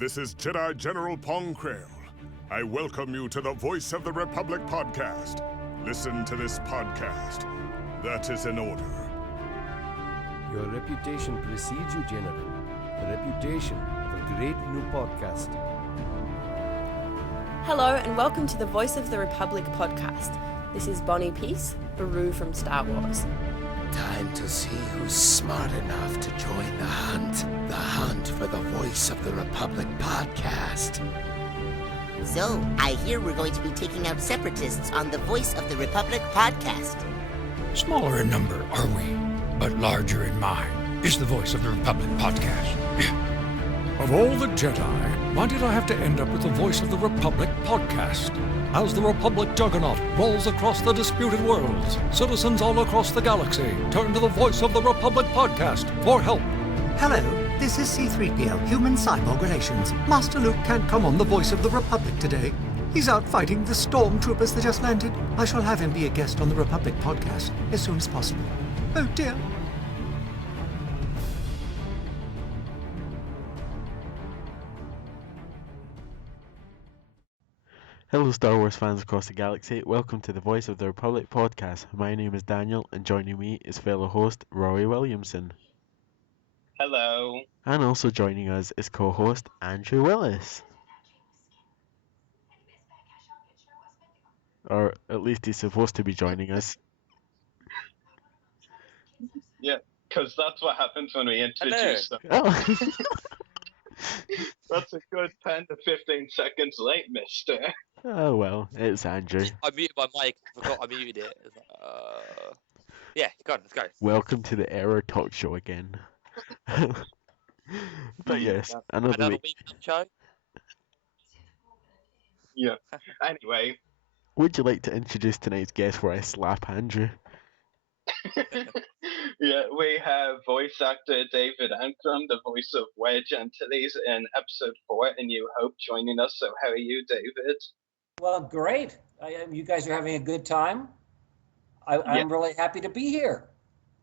This is Jedi General Pong Krail. I welcome you to the Voice of the Republic podcast. Listen to this podcast. That is in order. Your reputation precedes you, General. The reputation of a great new podcast. Hello and welcome to the Voice of the Republic podcast. This is Bonnie Peace, Baru from Star Wars. Time to see who's smart enough to join the hunt. The hunt for the Voice of the Republic podcast. So, I hear we're going to be taking out separatists on the Voice of the Republic podcast. Smaller in number, are we? But larger in mind is the Voice of the Republic podcast. Of all the Jedi, why did I have to end up with the Voice of the Republic podcast? As the Republic juggernaut rolls across the disputed worlds, citizens all across the galaxy turn to the Voice of the Republic podcast for help. Hello, this is C-3PO, Human-Cyborg Relations. Master Luke can't come on the Voice of the Republic today. He's out fighting the stormtroopers that just landed. I shall have him be a guest on the Republic podcast as soon as possible. Oh dear. Hello Star Wars fans across the galaxy, welcome to the Voice of the Republic podcast. My name is Daniel and joining me is fellow host Rory Williamson. Hello. And also joining us is co-host Andrew Willis. Or at least he's supposed to be joining us. Yeah, because that's what happens when we introduce them. Oh. That's a good 10 to 15 seconds late, mister. Oh well, it's Andrew. I muted my mic, forgot I muted it. Yeah, go on, let's go. Welcome to the Error Talk Show again. But yes, another week. Show? Yeah. Anyway. Would you like to introduce tonight's guest where I slap Andrew? Yeah, we have voice actor David Ankrum, the voice of Wedge Antilles in episode 4 in New Hope, joining us. So how are you, David? Well, great. You guys are having a good time. I'm really happy to be here.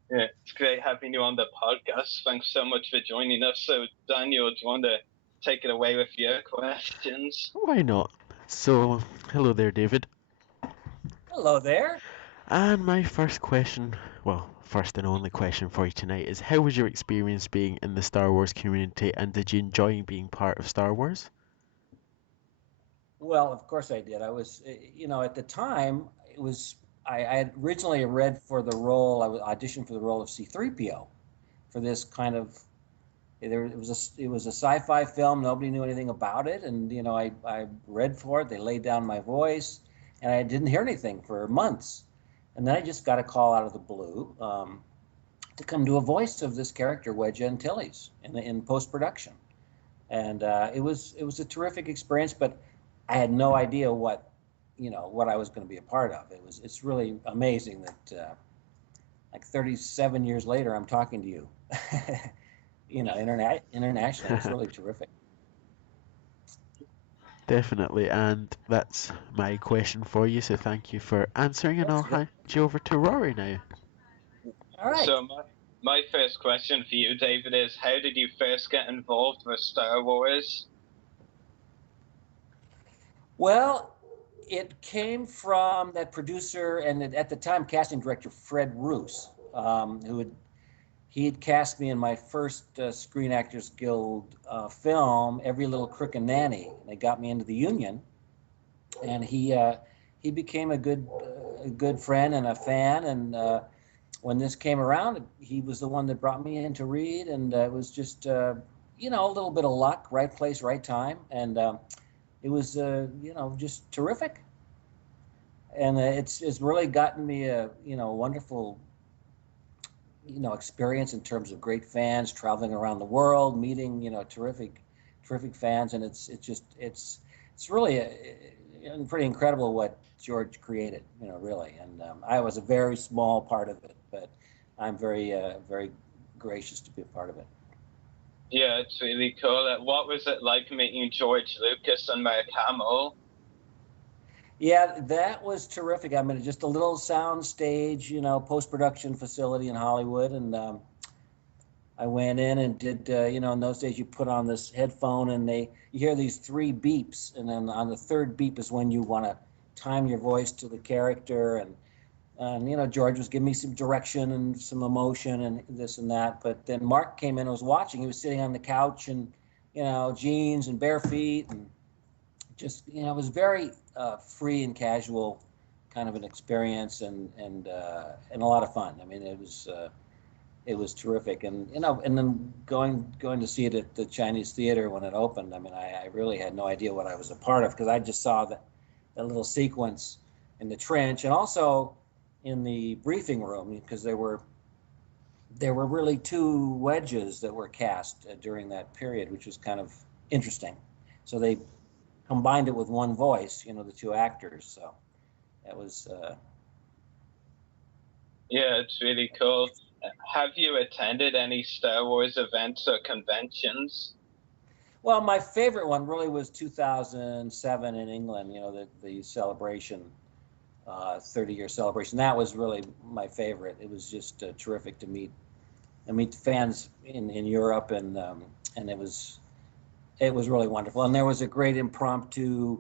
Yeah, it's great having you on the podcast. Thanks so much for joining us. So, Daniel, do you want to take it away with your questions? Why not? So, hello there, David. Hello there. And my first question, well, first and only question for you tonight is, how was your experience being in the Star Wars community, and did you enjoy being part of Star Wars? Well, of course I did. I was, at the time, I had originally read for the role, I auditioned for the role of C-3PO for this kind of, it was a sci-fi film, nobody knew anything about it, and, I read for it, they laid down my voice, and I didn't hear anything for months. And then I just got a call out of the blue to come do a voice of this character, Wedge Antilles, in post-production. And it was a terrific experience, but I had no idea what I was going to be a part of. It's really amazing that like 37 years later, I'm talking to you, internationally. It's really terrific. Definitely, and that's my question for you, so thank you for answering, and I'll hand you over to Rory now. All right. So my first question for you, David, is how did you first get involved with Star Wars? Well, it came from that producer and at the time casting director, Fred Roos, he had cast me in my first Screen Actors Guild film, Every Little Crook and Nanny. They got me into the union, and he became a good friend and a fan. And when this came around, he was the one that brought me in to read, and it was just a little bit of luck, right place, right time, and it was just terrific. And it's really gotten me a wonderful experience in terms of great fans, traveling around the world, meeting terrific fans, and it's really pretty incredible what George created, really. And I was a very small part of it, but I'm very gracious to be a part of it. Yeah, it's really cool. What was it like meeting George Lucas and Mark Hamill? Yeah, that was terrific. I mean, just a little sound stage, post-production facility in Hollywood, and I went in and did, in those days you put on this headphone and you hear these 3 beeps, and then on the 3rd beep is when you want to time your voice to the character, and George was giving me some direction and some emotion and this and that. But then Mark came in and was watching. He was sitting on the couch and, jeans and bare feet, and just, it was very free and casual kind of an experience, and a lot of fun. I mean, it was terrific, and and then going to see it at the Chinese Theater when it opened. I mean, I really had no idea what I was a part of, because I just saw that little sequence in the trench, and also in the briefing room, because there were really 2 wedges that were cast during that period, which was kind of interesting. So they combined it with one voice, the 2 actors. So that was. Yeah, it's really cool. Have you attended any Star Wars events or conventions? Well, my favorite one really was 2007 in England. The celebration, 30-year celebration. That was really my favorite. It was just terrific to meet fans in Europe, and it was really wonderful. And there was a great impromptu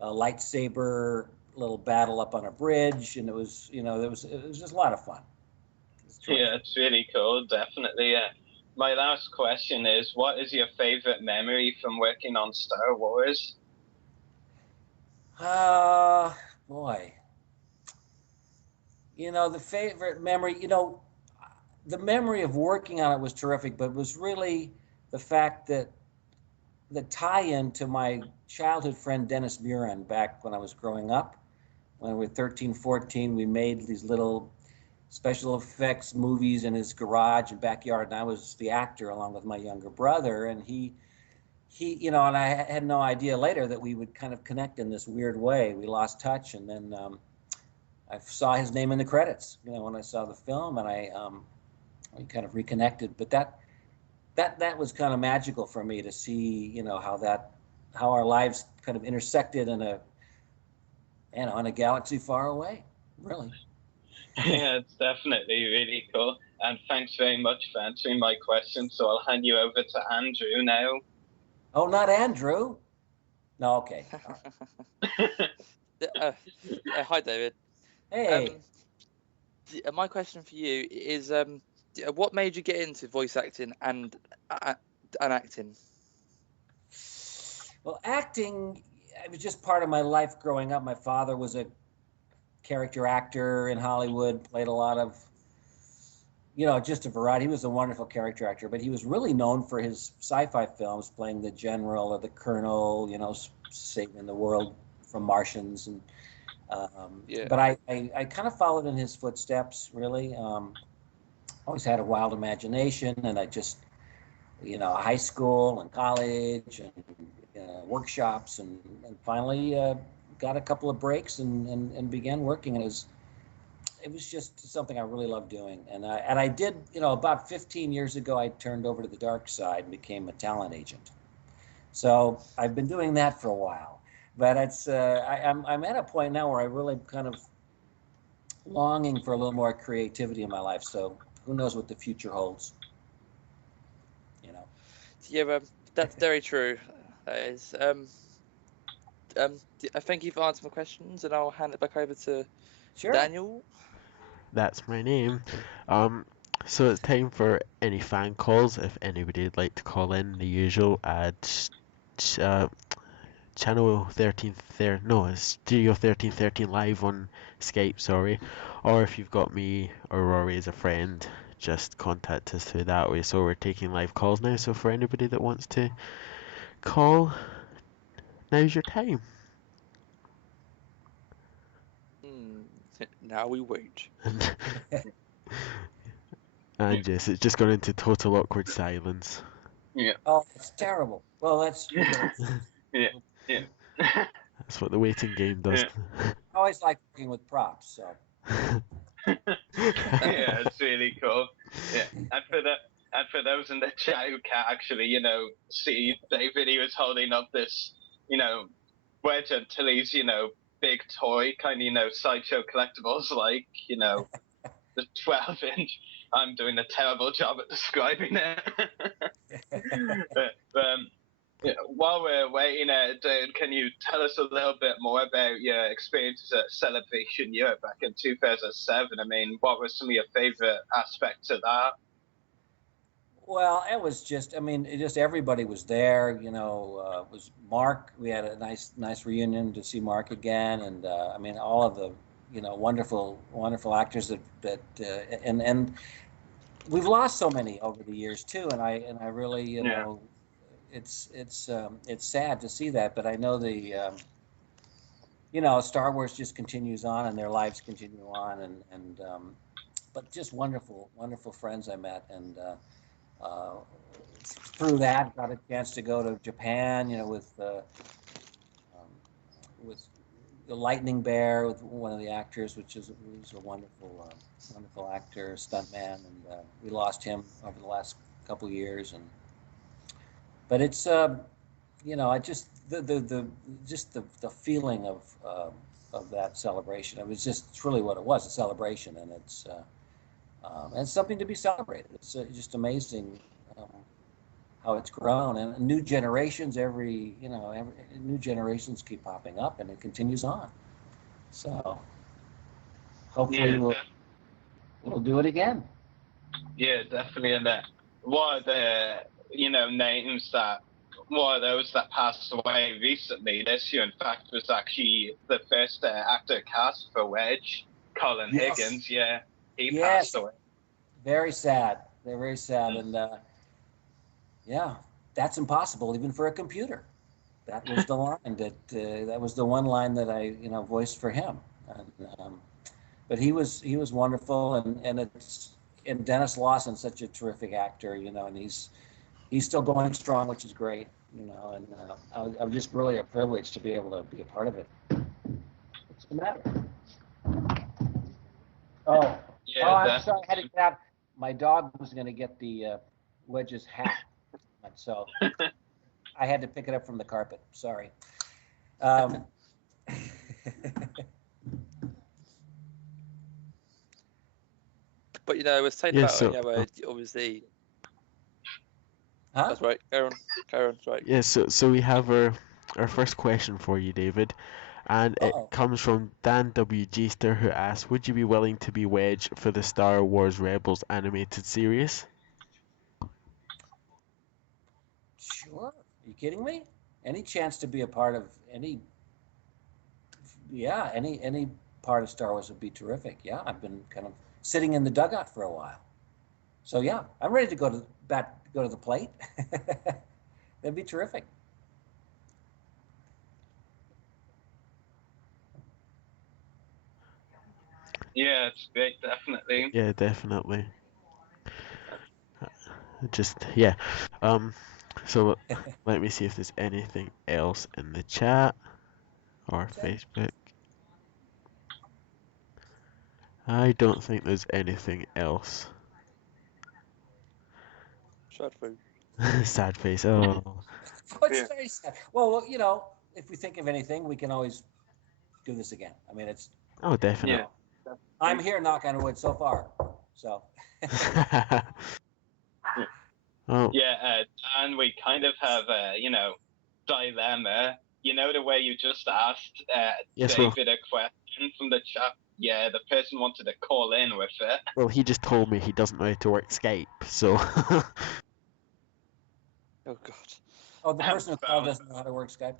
lightsaber little battle up on a bridge, and it was just a lot of fun. Yeah, it's really cool, definitely. Yeah. My last question is, what is your favorite memory from working on Star Wars? Boy. The favorite memory, the memory of working on it was terrific, but it was really the fact that the tie-in to my childhood friend Dennis Murin back when I was growing up. When we were 13, 14, we made these little special effects movies in his garage and backyard, and I was the actor along with my younger brother, and he and I had no idea later that we would kind of connect in this weird way. We lost touch, and then I saw his name in the credits, when I saw the film, and we kind of reconnected. But that was kind of magical for me to see, how our lives kind of intersected in a galaxy far away, really. Yeah, it's definitely really cool. And thanks very much for answering my question. So I'll hand you over to Andrew now. Oh, not Andrew? No, okay. Hi, David. Hey. My question for you is, what made you get into voice acting and acting? Well, acting, it was just part of my life growing up. My father was a character actor in Hollywood, played a lot of, just a variety. He was a wonderful character actor, but he was really known for his sci-fi films, playing the general or the colonel, saving the world from Martians. And but I kind of followed in his footsteps, really. Always had a wild imagination, and I just, high school and college and workshops, and finally got a couple of breaks and began working. And it was just something I really loved doing. And I did, about 15 years ago, I turned over to the dark side and became a talent agent. So I've been doing that for a while. But it's I'm at a point now where I really kind of longing for a little more creativity in my life. So who knows what the future holds? Yeah, that's very true. Is I think you've answered my questions, and I'll hand it back over to Daniel. That's my name. So it's time for any fan calls. If anybody would like to call in, the usual at channel 1313, no, it's Studio 1313 live on Skype, sorry. Or if you've got me or Rory as a friend, just contact us through that way. So we're taking live calls now, so for anybody that wants to call, now's your time. Now we wait. And yes, it's just gone into total awkward silence. Yeah. Oh, it's terrible. Well, that's yeah. That's what the waiting game does. I always like working with props, so. Yeah, it's really cool. Yeah, and for those in the chat who can't actually, see David, he was holding up this, wedge until he's, big toy kind of, sideshow collectibles, like, the 12-inch. I'm doing a terrible job at describing it. Yeah, while we're waiting, Dave, can you tell us a little bit more about your experiences at Celebration Europe back in 2007? I mean, what were some of your favorite aspects of that? Well, it was just, I mean, it just everybody was there. You know, it was Mark. We had a nice reunion to see Mark again, and I mean, all of the, you know, wonderful actors and we've lost so many over the years too. And I really, you know, it's sad to see that, but I know you know, Star Wars just continues on, and their lives continue on, and but just wonderful friends I met, and through that got a chance to go to Japan, you know, with the Lightning Bear, with one of the actors, was a wonderful actor, stuntman, and we lost him over the last couple of years, but it's you know, I just the feeling of that celebration. It was just truly what it was, a celebration, and it's something to be celebrated. It's just amazing how it's grown, and new generations new generations keep popping up, and it continues on. So hopefully we'll do it again. Yeah, definitely. And what are the names that? One of those that passed away recently this year, in fact, was actually the first actor cast for Wedge, Colin Higgins. Yeah, he passed away. Very sad. They're very sad, and yeah, that's impossible even for a computer. That was the line that was the one line that I voiced for him, and, but he was wonderful, and Dennis Lawson's such a terrific actor, you know, and he's still going strong, which is great, you know, and I'm just really a privilege to be able to be a part of it. What's the matter? Oh, I'm sorry, I had to get out. My dog was going to get the Wedge's hat, so I had to pick it up from the carpet. Sorry. But you know, it was saying about obviously. Huh? That's right, Karen's right. Yeah, so we have our first question for you, David, and it comes from Dan W. Geester, who asks, would you be willing to be Wedge for the Star Wars Rebels animated series? Sure. Are you kidding me? Any chance to be a part of any part of Star Wars would be terrific. Yeah, I've been kind of sitting in the dugout for a while. So yeah, I'm ready to go to the plate. That'd be terrific. Yeah, it's great, definitely. Yeah, definitely. So let me see if there's anything else in the chat or Facebook. I don't think there's anything else. Sad face. Sad face. Oh. It's very sad. Well, you know, if we think of anything, we can always do this again. I mean, it's. Oh, definitely. Yeah. I'm here, knock on wood, so far. So. Oh. Yeah, and we kind of have a dilemma. You know, the way you just asked David a question from the chat. Yeah, the person wanted to call in with it. Well, he just told me he doesn't know how to work Skype, so. Oh God. Oh, the person who called doesn't know how to work Skype.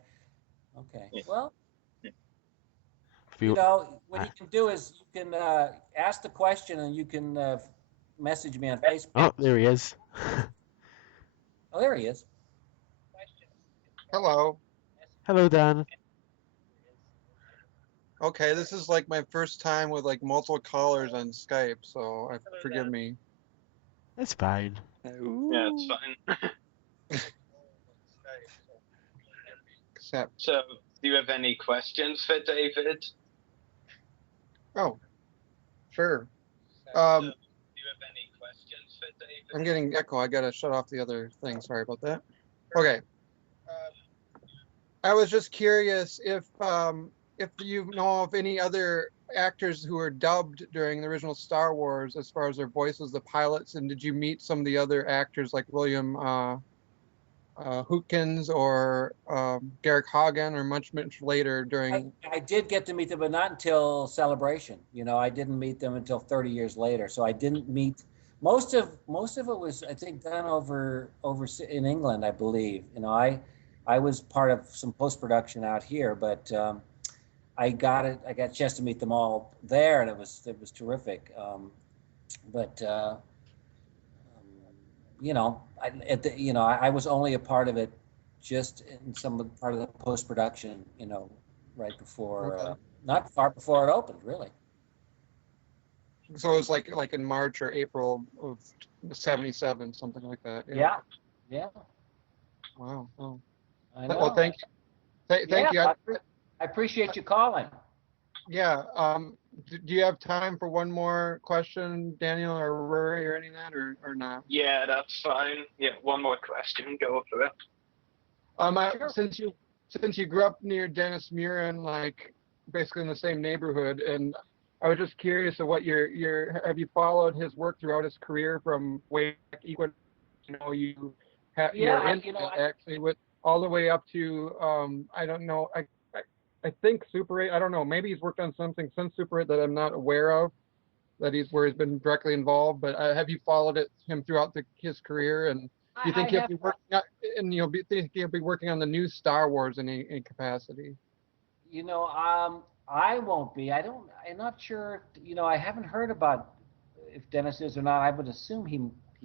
Okay. Yeah. Well. You know, what you can do is you can ask the question, and you can message me on Facebook. Oh, there he is. Oh, there he is. Hello. Hello, Dan. Okay, this is like my first time with like multiple callers on Skype, so forgive me. That's fine. Yeah, it's fine. So, do you have any questions for David? Oh, sure. Do you have any questions for David? I'm getting echo. I gotta shut off the other thing. Sorry about that. Okay. I was just curious if if you know of any other actors who were dubbed during the original Star Wars, as far as their voices, the pilots, and did you meet some of the other actors like William Hootkins or Garrick Hagen, or much later during? I did get to meet them, but not until Celebration. You know, I didn't meet them until 30 years later. So I didn't meet most of it was, I think, done over in England, I believe. You know, I was part of some post production out here, but I got a chance to meet them all there, and it was terrific. You know, I was only a part of it, just in some part of the post production. You know, right before, Okay. not far before it opened, really. So it was like in March or April of '77, something like that. Yeah. Wow. Oh. I know. Well, thank you. Thank you. I appreciate you calling. Yeah. Do you have time for one more question, Daniel or Rory, or any of that, or not? Yeah, that's fine. Yeah, one more question. Go for it. Sure. Since you grew up near Dennis Muren, like basically in the same neighborhood, and I was just curious of what have you followed his work throughout his career from way back, you know, you're in actually with all the way up to I don't know, I think Super 8. I don't know. Maybe he's worked on something since Super 8 that I'm not aware of, where he's been directly involved. But have you followed him throughout his career? And do you think he'll be working on, and think he'll be working on the new Star Wars in any capacity? You know, I won't be. I'm not sure. You know, I haven't heard about if Dennis is or not. I would assume he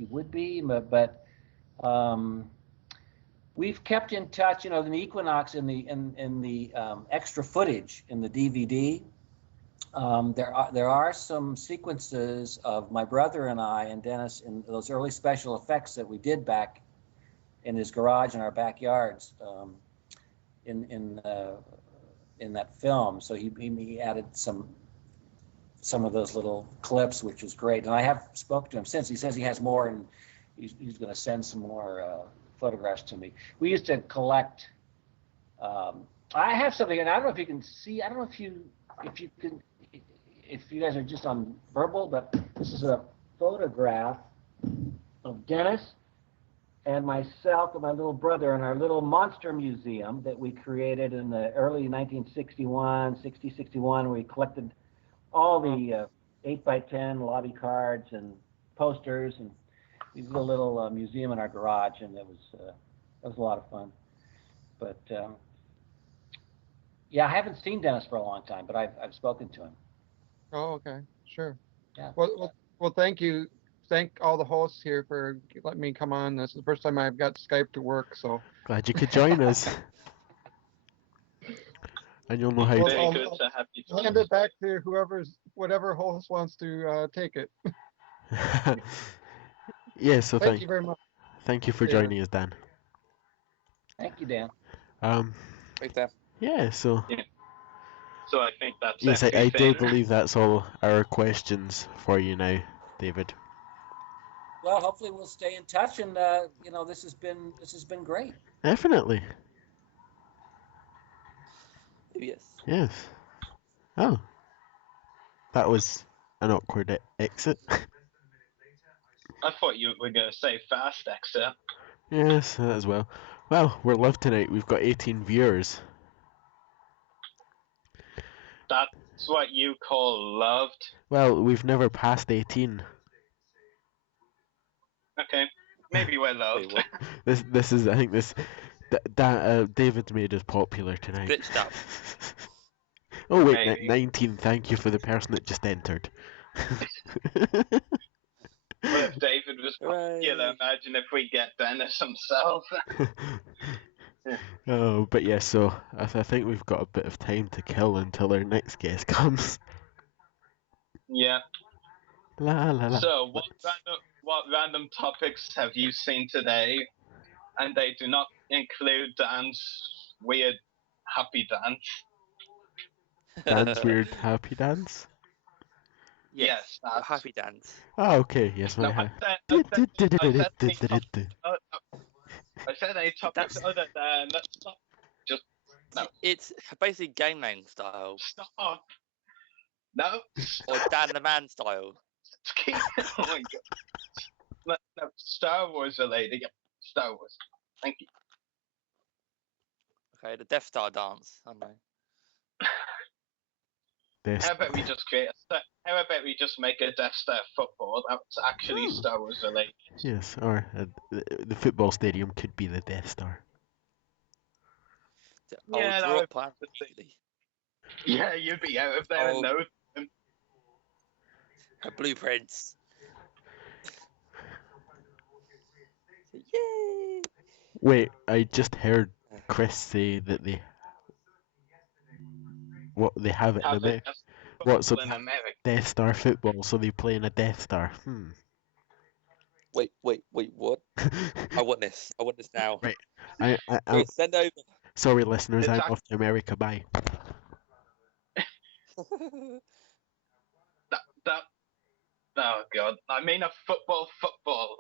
would be, but we've kept in touch. You know, in the Equinox, in the extra footage in the DVD, there are some sequences of my brother and I and Dennis in those early special effects that we did back in his garage in our backyards, in that film. So he added some of those little clips, which was great. And I have spoken to him since. He says he has more, and he's going to send some more photographs to me. We used to collect. I have something, and I don't know if you can see. I don't know if you guys are just on verbal, but this is a photograph of Dennis and myself and my little brother in our little monster museum that we created in the early 1961. We collected all the 8x10 lobby cards and posters, and we did a little museum in our garage, and it was a lot of fun. But yeah, I haven't seen Dennis for a long time, but I've spoken to him. Oh, okay, sure. Yeah. Well, thank you. Thank all the hosts here for letting me come on. This is the first time I've got Skype to work, so glad you could join us. And you'll know how Well, to. I'll- Good to have you. I'll hand it back to whatever host wants to take it. Yeah, so Thank you very much. Thank you for Yeah. joining us, Dan. Thank you, Dan. Right there. Yeah, so Yeah. So I think that's yes, I do everything. believe that's all our questions for you now, David. Well, hopefully we'll stay in touch, and you know, this has been great. Definitely. Yes. Yes. Oh. That was an awkward exit. I thought you were going to say fast exit. Yes, that as well. Well, we're live tonight. We've got 18 viewers. That's what you call loved. Well, we've never passed 18. Okay, maybe we're loved. This is, I think David's made us popular tonight. Glitched out. Oh wait, Maybe. 19. Thank you for the person that just entered. Well, if David was popular, imagine if we get Dennis himself. Oh, but yeah, so I think we've got a bit of time to kill until our next guest comes. Yeah. La la la. So, what random topics have you seen today? And they do not include Dan's weird happy dance. Dan's weird happy dance? Yes, a happy dance. Oh, okay, yes, my No, ha- I said any topics other than just No. It's basically Gangnam style. Stop. No. Or Dan the Man style. Oh my god. No, Star Wars related. Yeah, Star Wars. Thank you. Okay, the Death Star dance. I know. How about we just How about we just make a Death Star football? That's actually Star Wars related. Yes, or the football stadium could be the Death Star. Yeah, I'll draw up plans immediately. Yeah, you'd be out of there in no time. Blueprints. Yay! Wait, I just heard Chris say that they have it in America. What, so in America? Death Star football, so they play in a Death Star. Wait, what? I want this now. Right. I Wait, send over. Sorry, listeners, I'm Exactly. off to America. Bye. Oh god! I mean a football,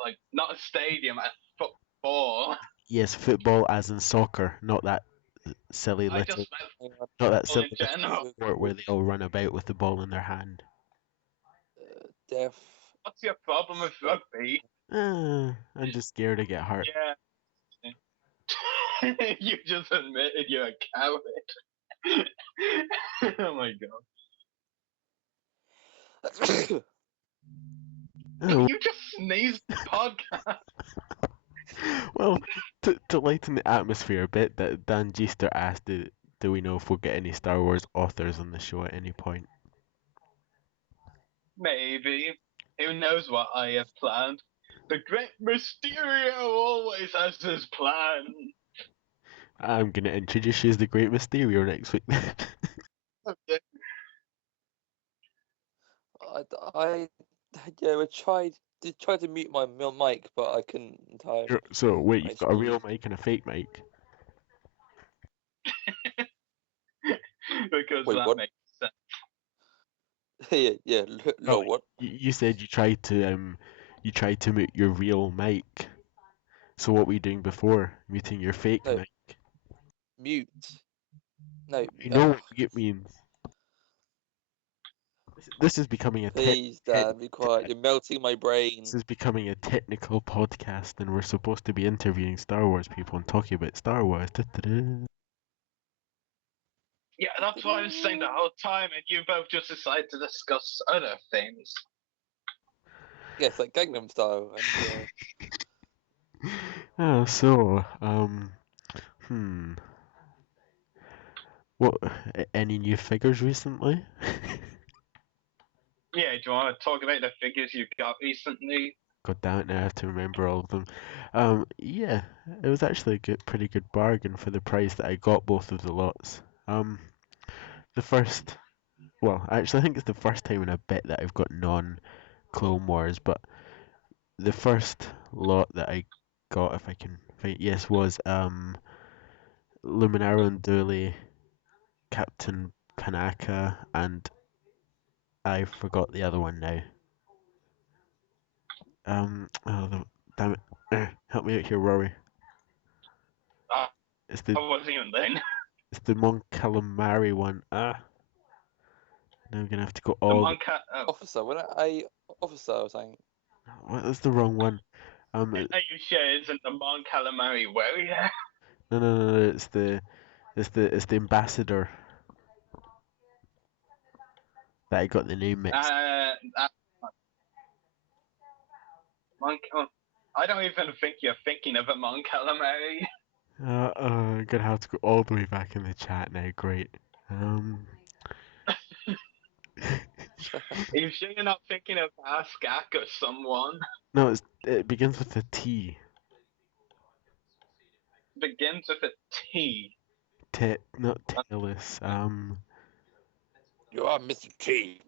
like not a stadium, a football. Yes, football as in soccer, not that silly I little, just meant not that football silly in general. little sport where they all run about with the ball in their hand. Death. What's your problem with rugby? I'm just scared to get hurt. Yeah. You just admitted you're a coward. Oh my god. Oh, You just sneezed the podcast. well, to lighten the atmosphere a bit, that Dan Geester asked, do we know if we'll get any Star Wars authors on the show at any point? Maybe. Who knows what I have planned? The Great Mysterio always has his plan. I'm gonna introduce you as the Great Mysterio next week. Okay. I tried to mute my mic, but I couldn't entirely. So wait, you've got a real mic and a fake mic? Because Wait, that what? makes sense. Yeah. Oh, What? you said you tried to mute your real mic. So what were you doing before muting your fake mic? Mute. No. You know what it means. This is becoming a Please, Dan, be quiet. You're melting my brain. This is becoming a technical podcast, and we're supposed to be interviewing Star Wars people and talking about Star Wars. Yeah, that's what I was saying the whole time, and you both just decided to discuss other things. Yes, like Gangnam Style. And, What? Any new figures recently? Yeah, do you want to talk about the figures you got recently? God damn it, now I have to remember all of them. Yeah, it was actually a pretty good bargain for the price that I got both of the lots. Actually, I think it's the first time in a bit that I've got non-Clone Wars, but the first lot that I got, if I can find, yes, was Luminara and Dooley, Captain Panaka, and I forgot the other one now. Damn it. Help me out here, Rory. I wasn't even then. It's the Mon Calamari one. Now I'm gonna have to go The all. Officer, officer or something? What is the wrong one? Are you sure it isn't the Mon Calamari warrior? No. It's the ambassador. That I got the name mixed. I don't even think you're thinking of a Mon Calamari. I'm gonna have to go all the way back in the chat now. Great. Are you sure you're not thinking of Askak or someone? No, it begins with a T. Begins with a T. Not Tailless. You are Mr. T.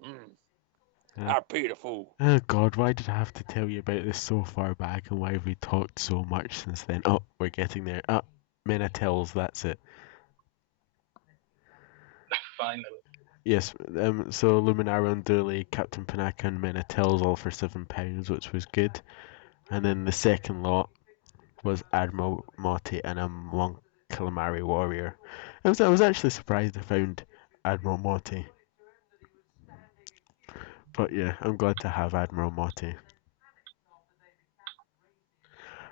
How beautiful. Oh God, why did I have to tell you about this so far back, and why have we talked so much since then? Oh, we're getting there. Menatels, that's it. Finally. Yes, so Luminara and Dooley, Captain Panaka and Menatels all for £7, which was good. And then the second lot was Admiral Motti and a Mon Calamari Warrior. I was actually surprised I found Admiral Motti. But yeah, I'm glad to have Admiral Motti.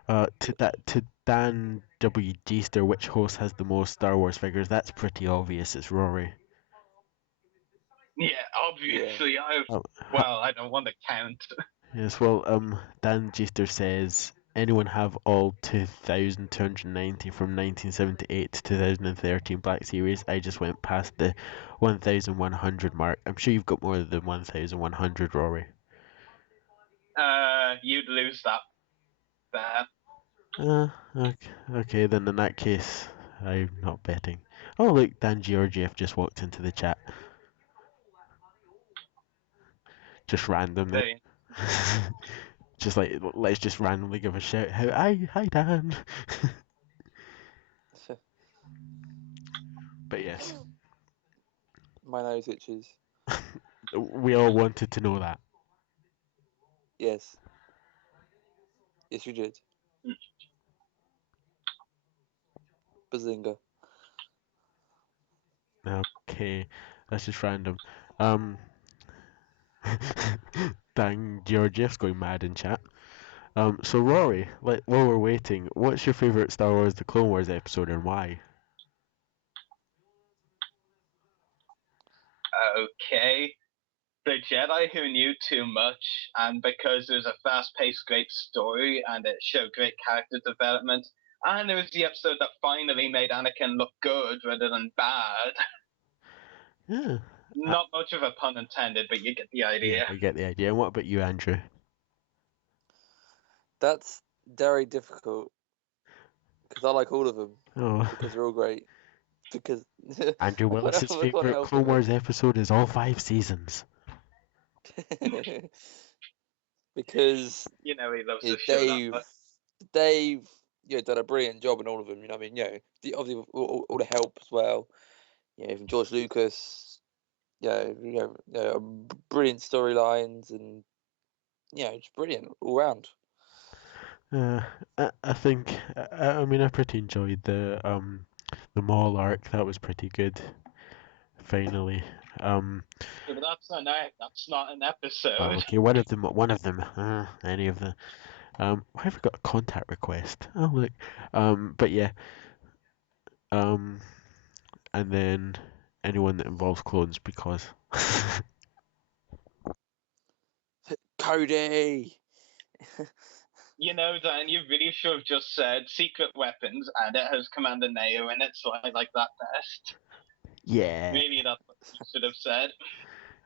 To Dan W. Geester, which host has the most Star Wars figures? That's pretty obvious. It's Rory. Yeah, obviously. Oh, Well, I don't want to count. yes. Well, Dan Geester says, anyone have all 2,290 from 1978 to 2013 Black Series? I just went past the 1,100 mark. I'm sure you've got more than 1,100, Rory. You'd lose that bet. Okay, then in that case, I'm not betting. Oh, look, Dan Georgiev just walked into the chat. Just randomly. Just like, let's just randomly give a shout. Hi, Dan. But yes. My nose itches. We all wanted to know that. Yes. Yes, you did. Bazinga. Okay, that's just random. Dan Georgiev's going mad in chat. So Rory, like while we're waiting, what's your favorite Star Wars: The Clone Wars episode and why? Okay. The Jedi Who Knew Too Much, and because it was a fast-paced, great story, and it showed great character development, and it was the episode that finally made Anakin look good rather than bad. Yeah. Not much of a pun intended, but you get the idea. Yeah, I get the idea. And what about you, Andrew? That's very difficult because I like all of them. Oh. Because they're all great. Because Andrew Willis's favorite Clone Wars episode is all 5 seasons. Because you know he loves the Dave, show. Dave, done a brilliant job in all of them. You know, what I mean, obviously all the help as well. Even George Lucas. Brilliant storylines and it's brilliant all round. I think I mean I pretty enjoyed the Maul arc. That was pretty good. Finally. Yeah, but that's not an episode. Oh, okay, one of them. Any of the. Why have we got a contact request? Oh look. But yeah. And then anyone that involves clones because. Cody. Dan, you really should have just said secret weapons, and it has Commander Neo in it, so I like that best. Yeah. Really, that's what you should have said.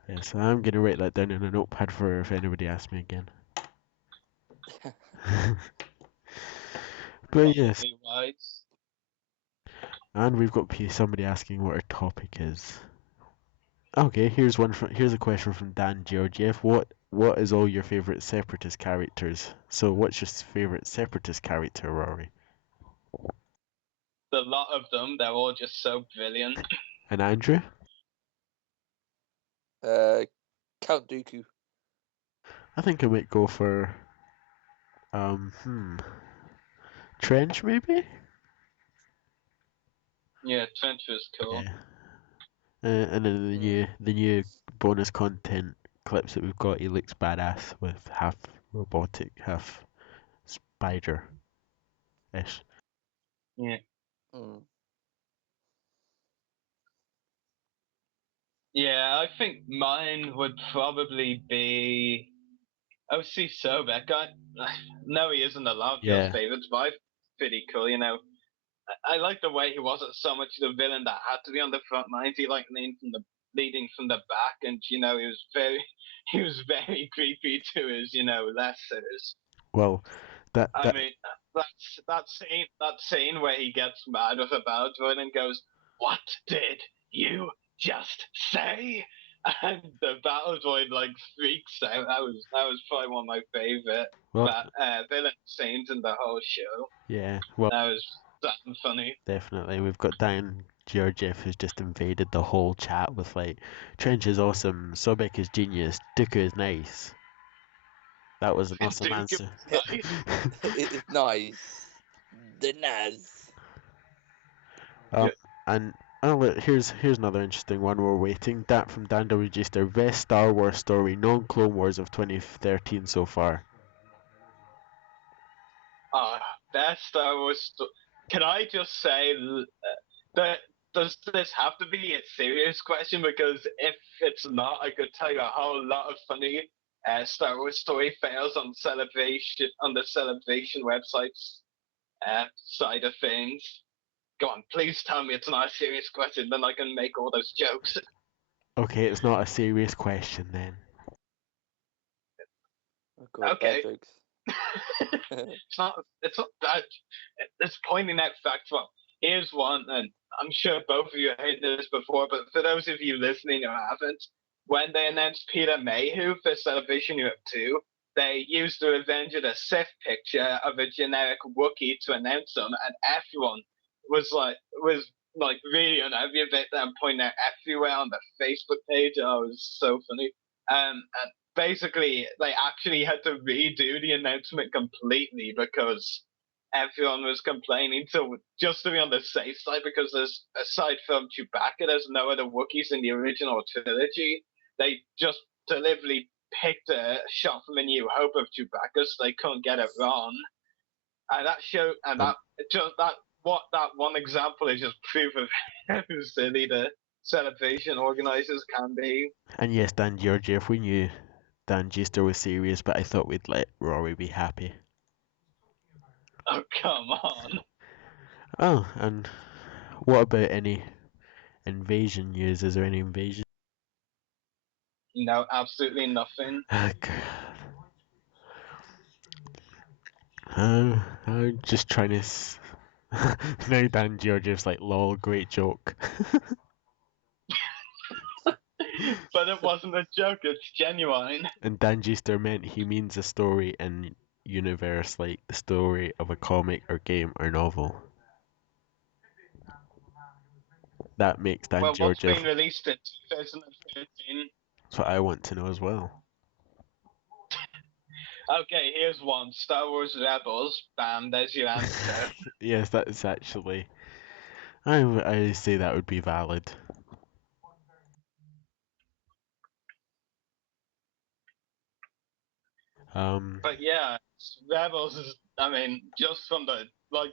Yeah, so I'm gonna write that down in a notepad for if anybody asks me again. But yes. And we've got somebody asking what our topic is. Okay, here's a question from Dan Georgiev. What is all your favorite Separatist characters? So what's your favorite Separatist character, Rory? A lot of them. They're all just so brilliant. And Andrew? Count Dooku. I think I might go for Trench maybe? Yeah, Trench was cool. Yeah. And then the new bonus content clips that we've got, he looks badass with half robotic, half spider-ish. Yeah. Yeah, I think mine would probably be OC Sobek. No, he isn't a lot of your favorites, but I pretty cool. I like the way he wasn't so much the villain that had to be on the front lines. He liked leading from the back, and he was very creepy to his lessers. Well, I mean, that scene where he gets mad with a battle droid and goes, "What did you just say?" And the battle droid freaks out. That was probably one of my favorite villain scenes in the whole show. Yeah, well, that was damn funny. Definitely, we've got Dan Georgiev who's just invaded the whole chat with Trench is awesome, Sobek is genius, Dooku is nice. That was an awesome answer. It's nice. The Naz. Um, and here's another interesting one. We're waiting. That from Dan W. Gister. Best Star Wars story, non-Clone Wars of 2013 so far. Best Star Wars. Can I just say that does this have to be a serious question? Because if it's not, I could tell you a whole lot of funny Star Wars story fails on the Celebration websites side of things. Go on, please tell me it's not a serious question, then I can make all those jokes. Okay, it's not a serious question then. Oh God, Okay. bad jokes. It's not bad. It's pointing out facts. Well, here's one, and I'm sure both of you heard this before, but for those of you listening who haven't, when they announced Peter Mayhew for Celebration Europe 2, they used the Revenge of the Sith picture of a generic Wookiee to announce them, and everyone was like really unhappy about that and pointing out everywhere on the Facebook page. Oh, it was so funny. And basically they actually had to redo the announcement completely because everyone was complaining. So just to be on the safe side, because there's aside from Chewbacca, there's no other Wookiees in the original trilogy. They just deliberately picked a shot from A New Hope of Chewbacca, so they couldn't get it wrong. And that show, and that just that one example is just proof of how silly the celebration organizers can be. And yes, Dan Georgie, if we knew Dan Gister was serious, but I thought we'd let Rory be happy. Oh, come on. Oh, and what about any invasion news? Is there any invasion? No, absolutely nothing. I'm just trying to. Now Dan Georgie's like, lol, great joke. But it wasn't a joke, it's genuine. And Dan Gister meant he means a story in universe, like the story of a comic or game or novel. That makes Dan Well, what's Georgie. been released in 2013? That's what I want to know as well. Okay, here's one. Star Wars Rebels. Bam, there's your answer. Yes, that is actually. I say that would be valid. But yeah, Rebels is, I mean, just from the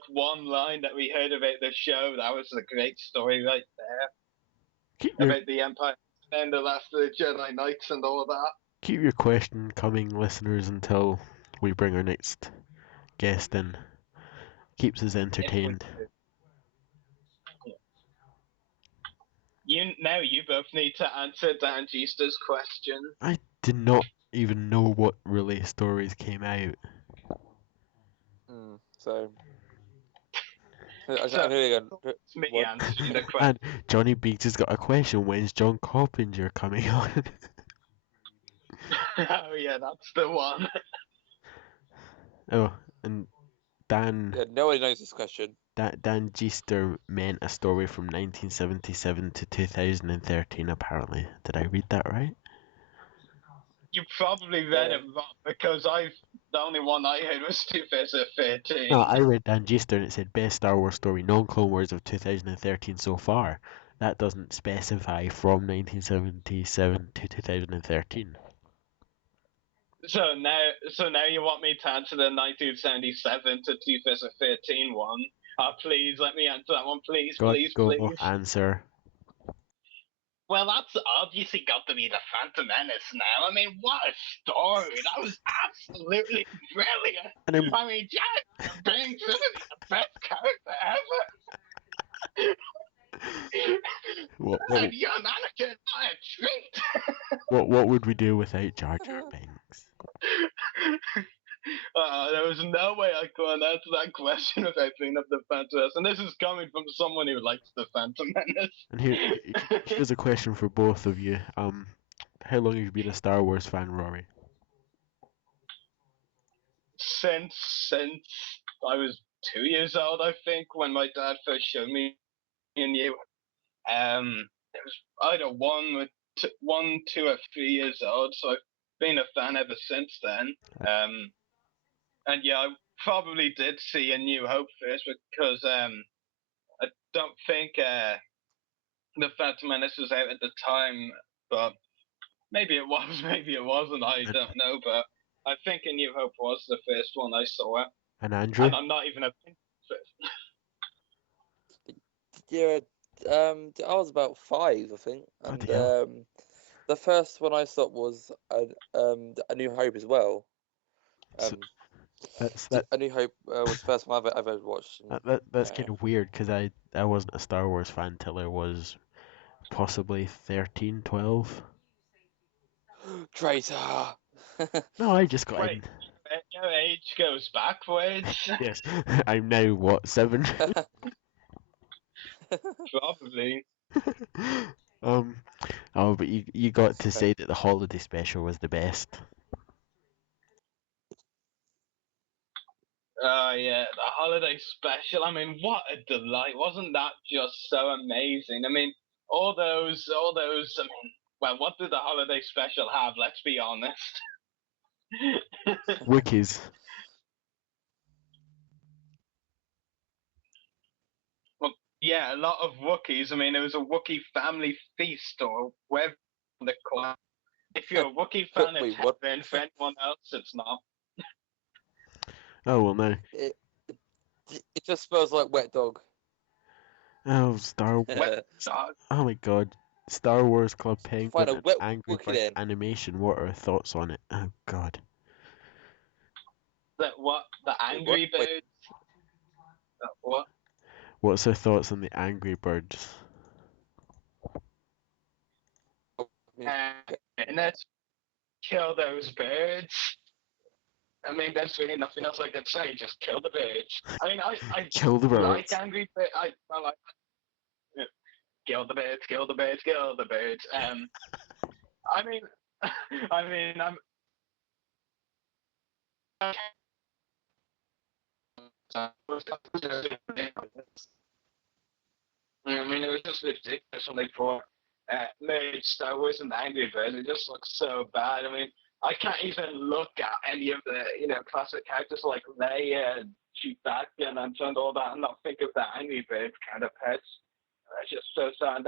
one line that we heard about the show, that was a great story right there. About the Empire and the last of the Jedi Knights and all that. Keep your question coming, listeners, until we bring our next guest in. Keeps us entertained. You both need to answer Dan Gister's question. I did not even know what relay stories came out. So It's me answering the question. And Johnny Beaks has got a question. When's John Coppinger coming on? Oh yeah, that's the one. Oh, and Dan. Yeah, nobody knows this question. Dan Gister meant a story from 1977 to 2013, apparently. Did I read that right? You probably read it wrong because the only one I heard was 2013. No, I read Dan Gister and it said best Star Wars story, non-Clone Wars of 2013 so far. That doesn't specify from 1977 to 2013. So now you want me to answer the 1977 to 2013 one? Please let me answer that one, please, please. Answer. Well, that's obviously got to be the Phantom Menace now. I mean, what a story! That was absolutely brilliant. I mean, Jack Banks is the best character ever. And young Anakin, what a treat. What would we do without Jar Jar Binks? There was no way I could answer that question without bringing up the Phantom Menace. And this is coming from someone who likes the Phantom Menace. And here's a question for both of you. How long have you been a Star Wars fan, Rory? Since I was 2 years old, I think, when my dad first showed me a new. It was either 1, 2, or 3 years old, so I've been a fan ever since then. And yeah, I probably did see A New Hope first because I don't think the Phantom Menace was out at the time, but maybe it was, maybe it wasn't. I don't know, but I think A New Hope was the first one I saw. And Andrew? And I'm not even a Yeah, I was about 5, I think, and Bloody hell. the first one I saw was A New Hope as well. A New Hope was the first one I've ever watched. And, That's kind of weird because I wasn't a Star Wars fan till I was possibly 13, 12. Traitor. No, I just got Wait, in. your age goes backwards. Yes, I'm now what, 7? Probably. Oh, but you got to say that the holiday special was the best. Yeah, the holiday special. I mean, what a delight! Wasn't that just so amazing? I mean, all those. I mean, well, what did the holiday special have? Let's be honest. Wookiees. Well, yeah, a lot of Wookiees. I mean, it was a Wookiee family feast, or wherever the call. If you're a Wookiee fan, it's heaven. For anyone else, it's not. Oh, well, no. It just smells like wet dog. Oh, Star Wars. Oh my god. Star Wars Club Penguin and Angry Birds animation. What are our thoughts on it? Oh god. That what? The Angry Birds? What? What's our thoughts on the Angry Birds? And let's kill those birds. I mean, there's really nothing else I could say. Just kill the birds. I mean, I Kill the birds. like Angry Birds. I like kill the birds, kill the birds, kill the birds. I mean, it was just ridiculous when they brought made Star Wars and Angry Birds. It just looks so bad. I mean, I can't even look at any of the classic characters like Leia and Chewbacca and all that and not think of the Angry Birds kind of pets. It's just so sad.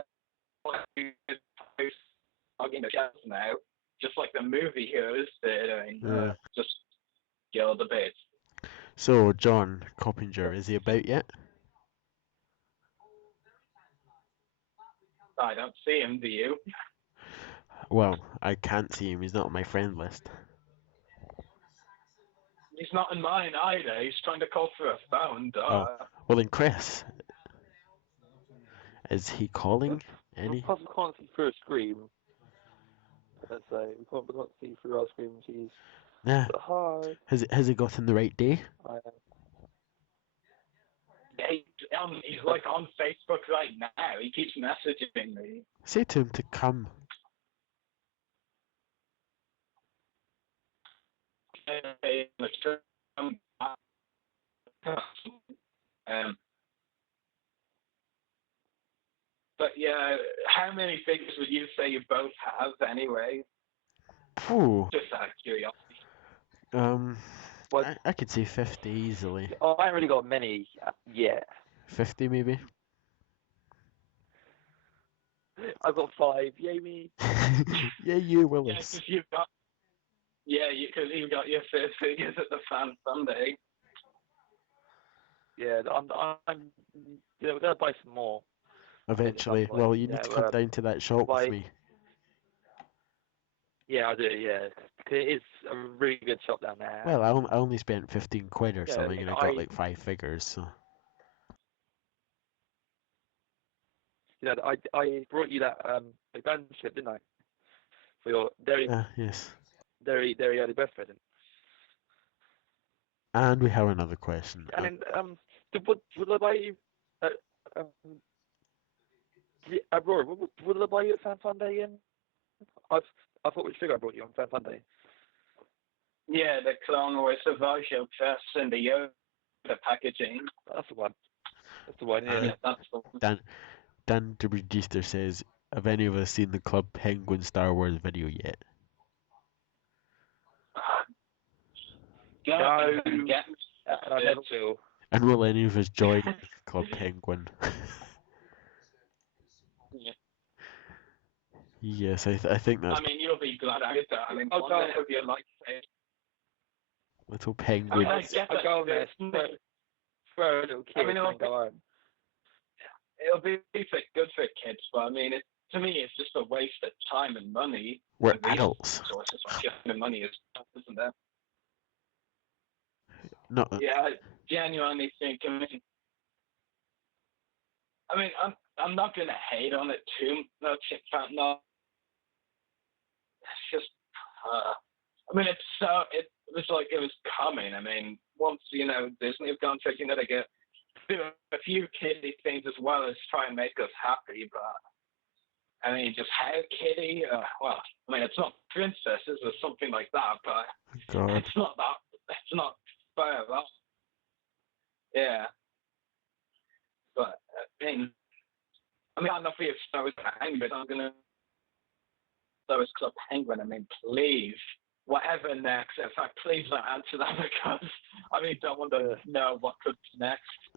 Now, just like the movie heroes did. Just kill the birds. So, John Coppinger, is he about yet? I don't see him, do you? Well, I can't see him. He's not on my friend list. He's not in mine either. He's trying to call for a phone. Oh, well then, Chris. Is he calling? Any? We can't see through a screen. Let's say we can't see through our screen. Jeez. Yeah. Hi. Has he gotten the right day? He's like on Facebook right now. He keeps messaging me. Say to him to come. But yeah, how many figures would you say you both have anyway? Ooh. Just out of curiosity. I could say 50 easily. Oh, I haven't really got many yet. 50 maybe? I've got 5. Yay me! Yay you, Willis. Yeah, because you got your first figures at the Fan Sunday. Yeah, I'm we're gonna buy some more. Eventually. Well, you need to come down to that shop with me. Yeah, I do, yeah. It is a really good shop down there. Well, I only spent 15 quid or Yeah, something and I got like 5 figures, so... You know, I brought you that band chip, didn't I? For your yes. very early birthday present. And we have another question. And would I buy you? Rory, would I buy you at Fan Fun Day again? I thought which figure I brought you on Fan Fun Day. Yeah, the Clone Wars Survival Chest and the Yoda packaging. That's the one. That's the one. Yeah, that's the one. Dan the Register says, have any of us seen the Club Penguin Star Wars video yet? No, I never will. And will any of us join Club Penguin? Yeah. Yes, I think that's I mean, you'll be glad I did that. I mean, one day of your life. little I mean, penguin. I get I'll go on there, that. throw a little kid I mean, and go home. it'll be good for kids, but I mean, to me, it's just a waste of time and money. We're and adults. resources on giving money is, isn't there? No, Yeah, I genuinely think. I mean, I'm not gonna hate on it too much. In fact, no. It's just, I mean, it was like it was coming. I mean, once Disney have gone to they get do a few kiddie things as well as try and make us happy, but I mean, just how kiddie? Well, I mean, it's not princesses or something like that, but God. it's not that. It's not fair at all. Yeah, but I mean, I'm not for you Star Wars Penguin. I'm gonna Star Wars Club Penguin. I mean, please, whatever next. In fact, please don't answer that because I really don't want to know what comes next.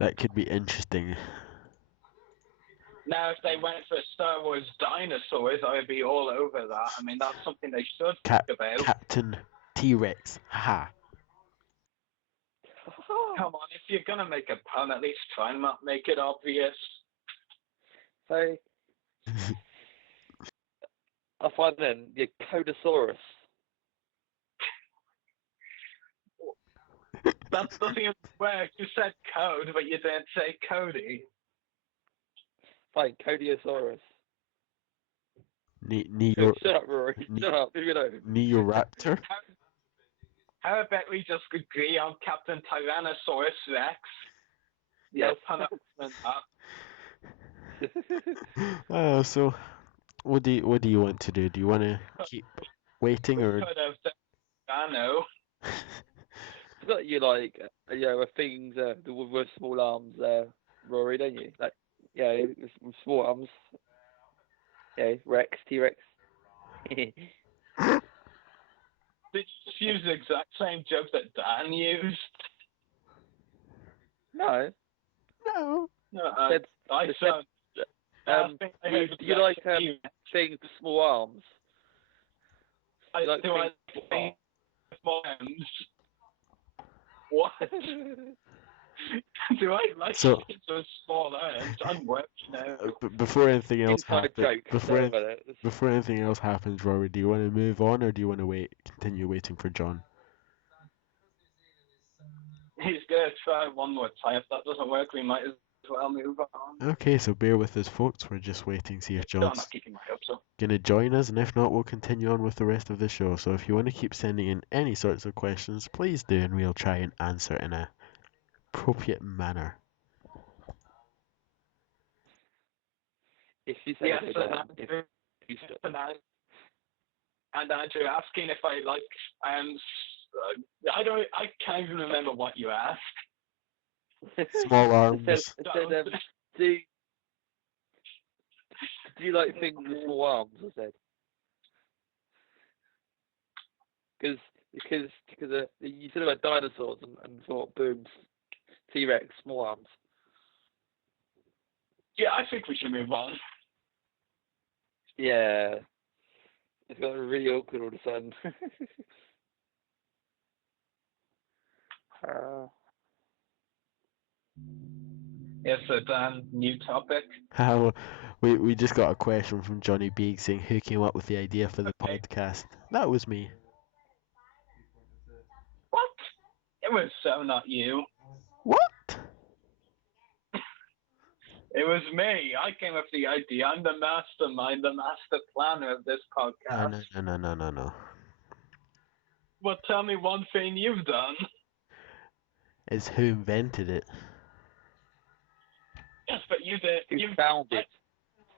That could be interesting. Now, if they went for Star Wars dinosaurs, I would be all over that. I mean, that's something they should think about. Captain T-Rex. Haha. Come on, if you're gonna make a pun, at least try and not make it obvious. So, I find then the Codosaurus. That doesn't even work. You said code, but you didn't say Cody. Fine, Codiosaurus. Neo. Shut up, Rory. Shut up. Leave it alone. Neoraptor. How about we just agree on Captain Tyrannosaurus Rex? Yes. No pun Oh, so what do you want to do? Do you want to keep waiting or? I know. But you like, things with small arms, Rory, don't you? Like, with small arms. Yeah, Rex, T-Rex. Did you just use the exact same joke that Dan used? No. No. I you like things with small arms? Do I think small arms? What? Do I like things with small arms? I'm working now. Before anything else happens, joke. before anything else happens, Rory, do you want to move on or do you want to continue waiting for John? He's gonna try one more time. If that doesn't work, we might as well move on. Okay, so bear with us, folks. We're just waiting to see if John's gonna join us, and if not, we'll continue on with the rest of the show. So if you want to keep sending in any sorts of questions, please do, and we'll try and answer in a appropriate manner. If you say and Andrew asking if I like I can't even remember what you asked. Small arms. Do you like things with small arms? I said. Because you said about dinosaurs and thought, boom, T-Rex, small arms. Yeah, I think we should move on. Yeah. It's got really awkward all of a sudden. Yes, so Dan, new topic. How we just got a question from Johnny B saying who came up with the idea for the podcast. That was me. What? It was so not you. What? It was me. I came up with the idea. I'm the mastermind, the master planner of this podcast. No. Well, tell me one thing you've done. It's who invented it. Yes, but you did. You founded it.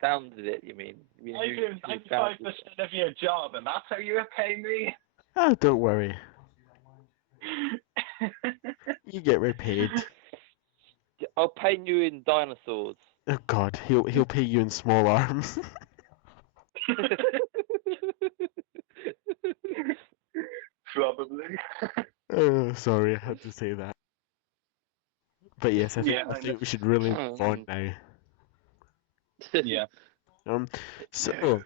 Founded it, you mean? I do 95% of your job, and that's how you pay me? Oh, don't worry. You get repaid. I'll pay you in dinosaurs. Oh God, he'll pay you in small arms. Probably. Oh, sorry, I had to say that. But yes, I Yeah, think we should really move on now. yeah. So,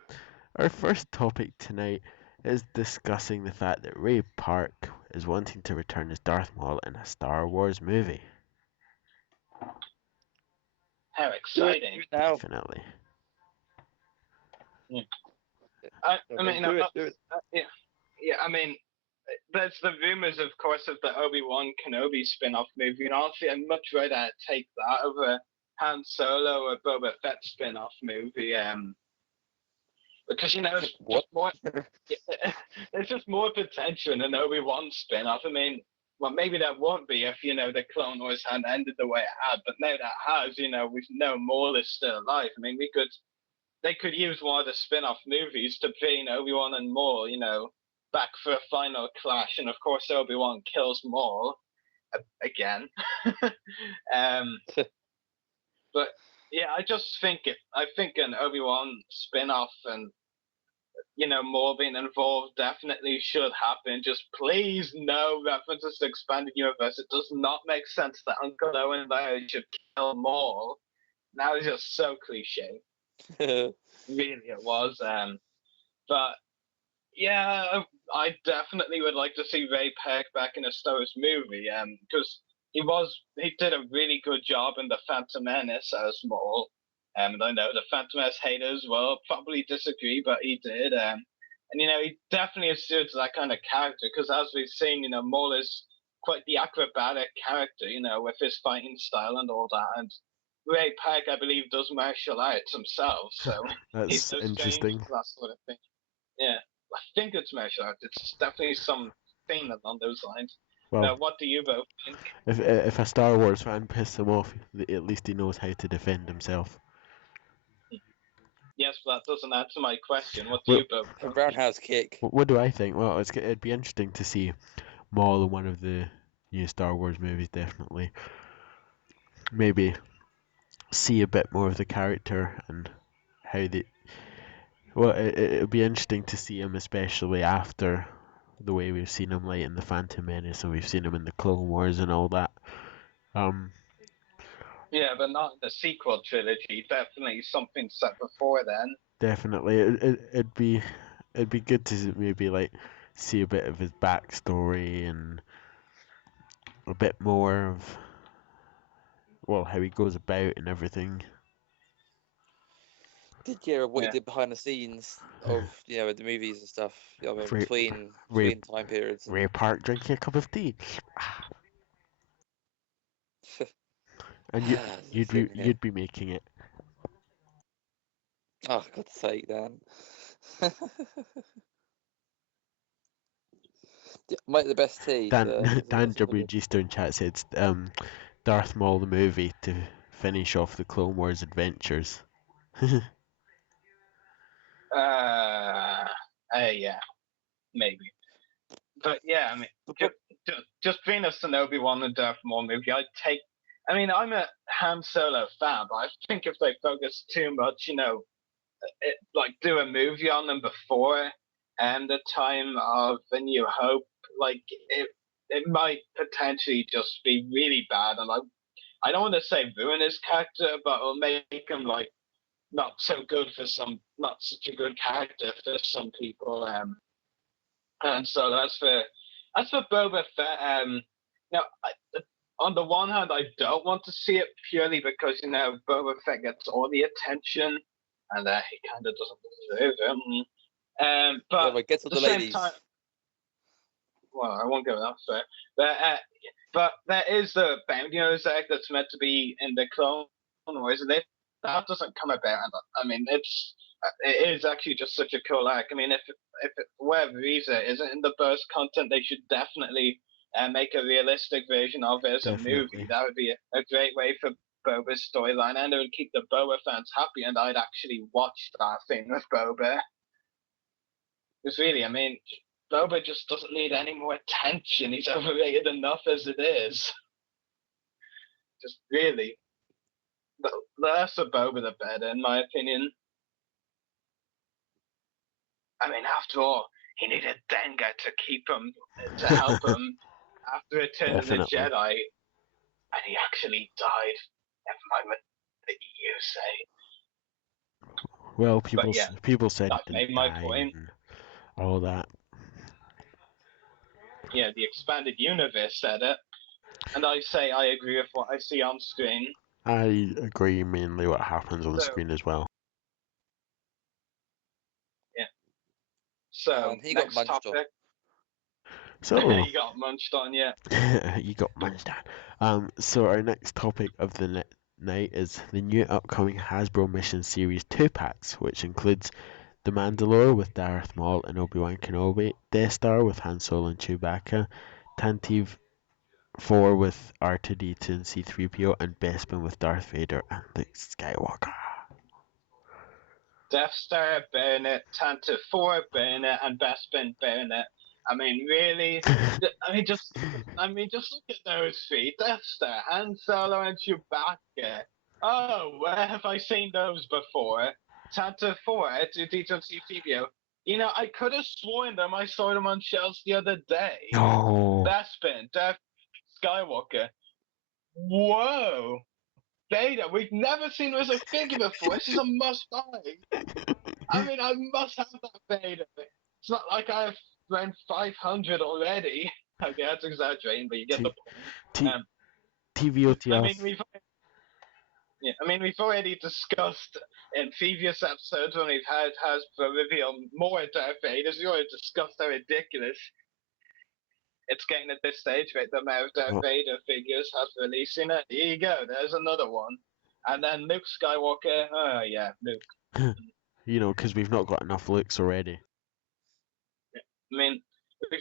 our first topic tonight is discussing the fact that Ray Park is wanting to return as Darth Maul in a Star Wars movie. How exciting! Definitely. Yeah. I mean, do it. Yeah. I mean, there's the rumors, of course, of the Obi-Wan Kenobi spin-off movie, and honestly, I'd much rather take that over Han Solo or Boba Fett spin-off movie. Because it's just more, there's just more potential in an Obi-Wan spin-off. I mean, well, maybe that won't be if the Clone Wars hadn't ended the way it had, but now that has, we know Maul is still alive. I mean, they could use one of the spin-off movies to bring Obi-Wan and Maul, back for a final clash, and of course Obi-Wan kills Maul again. But yeah, I just think I think an Obi-Wan spin-off and Maul being involved definitely should happen. Just please no references to expanded universe. It does not make sense that Uncle Owen there should kill Maul. That was just so cliche. Really, it was. But yeah, I definitely would like to see Ray Park back in a Star Wars movie. Because he did a really good job in the Phantom Menace as Maul. And I know the Phantom Menace haters will probably disagree, but he did. And he definitely suits that kind of character. Because as we've seen, Maul is quite the acrobatic character. With his fighting style and all that. And Ray Park, I believe, does martial arts himself, so he's That's no interesting. stranger to that sort of thing. Yeah, I think it's martial arts. It's definitely something along those lines. Well, now, what do you both think? If a Star Wars fan pisses him off, at least he knows how to defend himself. Yes, but that doesn't answer my question. What do you both think? Roundhouse kick. What do I think? Well, it'd be interesting to see Maul in one of the new Star Wars movies, definitely. Maybe see a bit more of the character and how they. Well, it'd be interesting to see him, especially after the way we've seen him, like in the Phantom Menace, and we've seen him in the Clone Wars and all that. Yeah, but not the sequel trilogy. Definitely something set before then. Definitely, it'd be good to maybe like see a bit of his backstory and a bit more of how he goes about and everything. Did you hear what he did behind the scenes of the movies and stuff? Between time periods. Ray Park drinking a cup of tea. And you'd be making it. Oh, God's sake, Dan. Make the best tea. Dan WG Stone Chat said Darth Maul the movie to finish off the Clone Wars adventures. Yeah, maybe. But yeah, I mean, just being a Obi-Wan and Darth Maul movie, I'm a Han Solo fan, but I think if they focus too much, do a movie on them before the time of A New Hope, it might potentially just be really bad, and I don't want to say ruin his character, but it'll make him not so good for not such a good character for some people. And so that's for Boba Fett. Now, on the one hand, I don't want to see it purely because Boba Fett gets all the attention, and he kind of doesn't deserve it. But get to at the same ladies. time, well, I won't go that far. But there is the bounty hunter arc that's meant to be in the Clone Wars, and that doesn't come about. And I mean, it is actually just such a cool arc. I mean, if for whatever reason it isn't in the burst content, they should definitely make a realistic version of it as a movie. That would be a great way for Boba's storyline, and it would keep the Boba fans happy, and I'd actually watch that thing with Boba. Because really, I mean, Boba just doesn't need any more attention. He's overrated enough as it is. Just really. The less of Boba, the better, in my opinion. I mean, after all, he needed Dengar to help him after Return of the Definitely. Jedi, and he actually died. Never mind what you say. Well, But yeah, people said he that didn't made my die point. and all that. Yeah, the expanded universe said it, and I say I agree with what I see on screen. I agree mainly what happens on So screen as well. yeah. So He got next munched topic. So You got munched on, yeah. you got munched on. So our next topic of the night is the new upcoming Hasbro Mission Series 2 packs, which includes The Mandalore with Darth Maul and Obi-Wan Kenobi, Death Star with Han Solo and Chewbacca, Tantive 4 with R2-D2 and C-3PO, and Bespin with Darth Vader and Luke Skywalker. Death Star, Burnett, Tanta 4, Burnett, and Bespin, Burnett. I mean, really? Just look at those three. Death Star, Han Solo, and Chewbacca. Oh, where have I seen those before? Tanta 4, R2-D2 and C-3PO. You know, I could have sworn them. I saw them on shelves the other day. No. Bespin, Death Skywalker. Whoa! Data, we've never seen her as a figure before. This is a must buy. I mean, I must have that Vader. It's not like I have around 500 already. Okay, that's exaggerating, but you get the point. TVOTF. I mean, we've already discussed in previous episodes when we've had Hasbro reveal more Darth Vaders. We already discussed how ridiculous it's getting at this stage, right? The amount of Darth Vader figures has releasing it. Here you go. There's another one. And then Luke Skywalker. Oh, yeah, Luke. You know, because we've not got enough Lukes already. I mean, we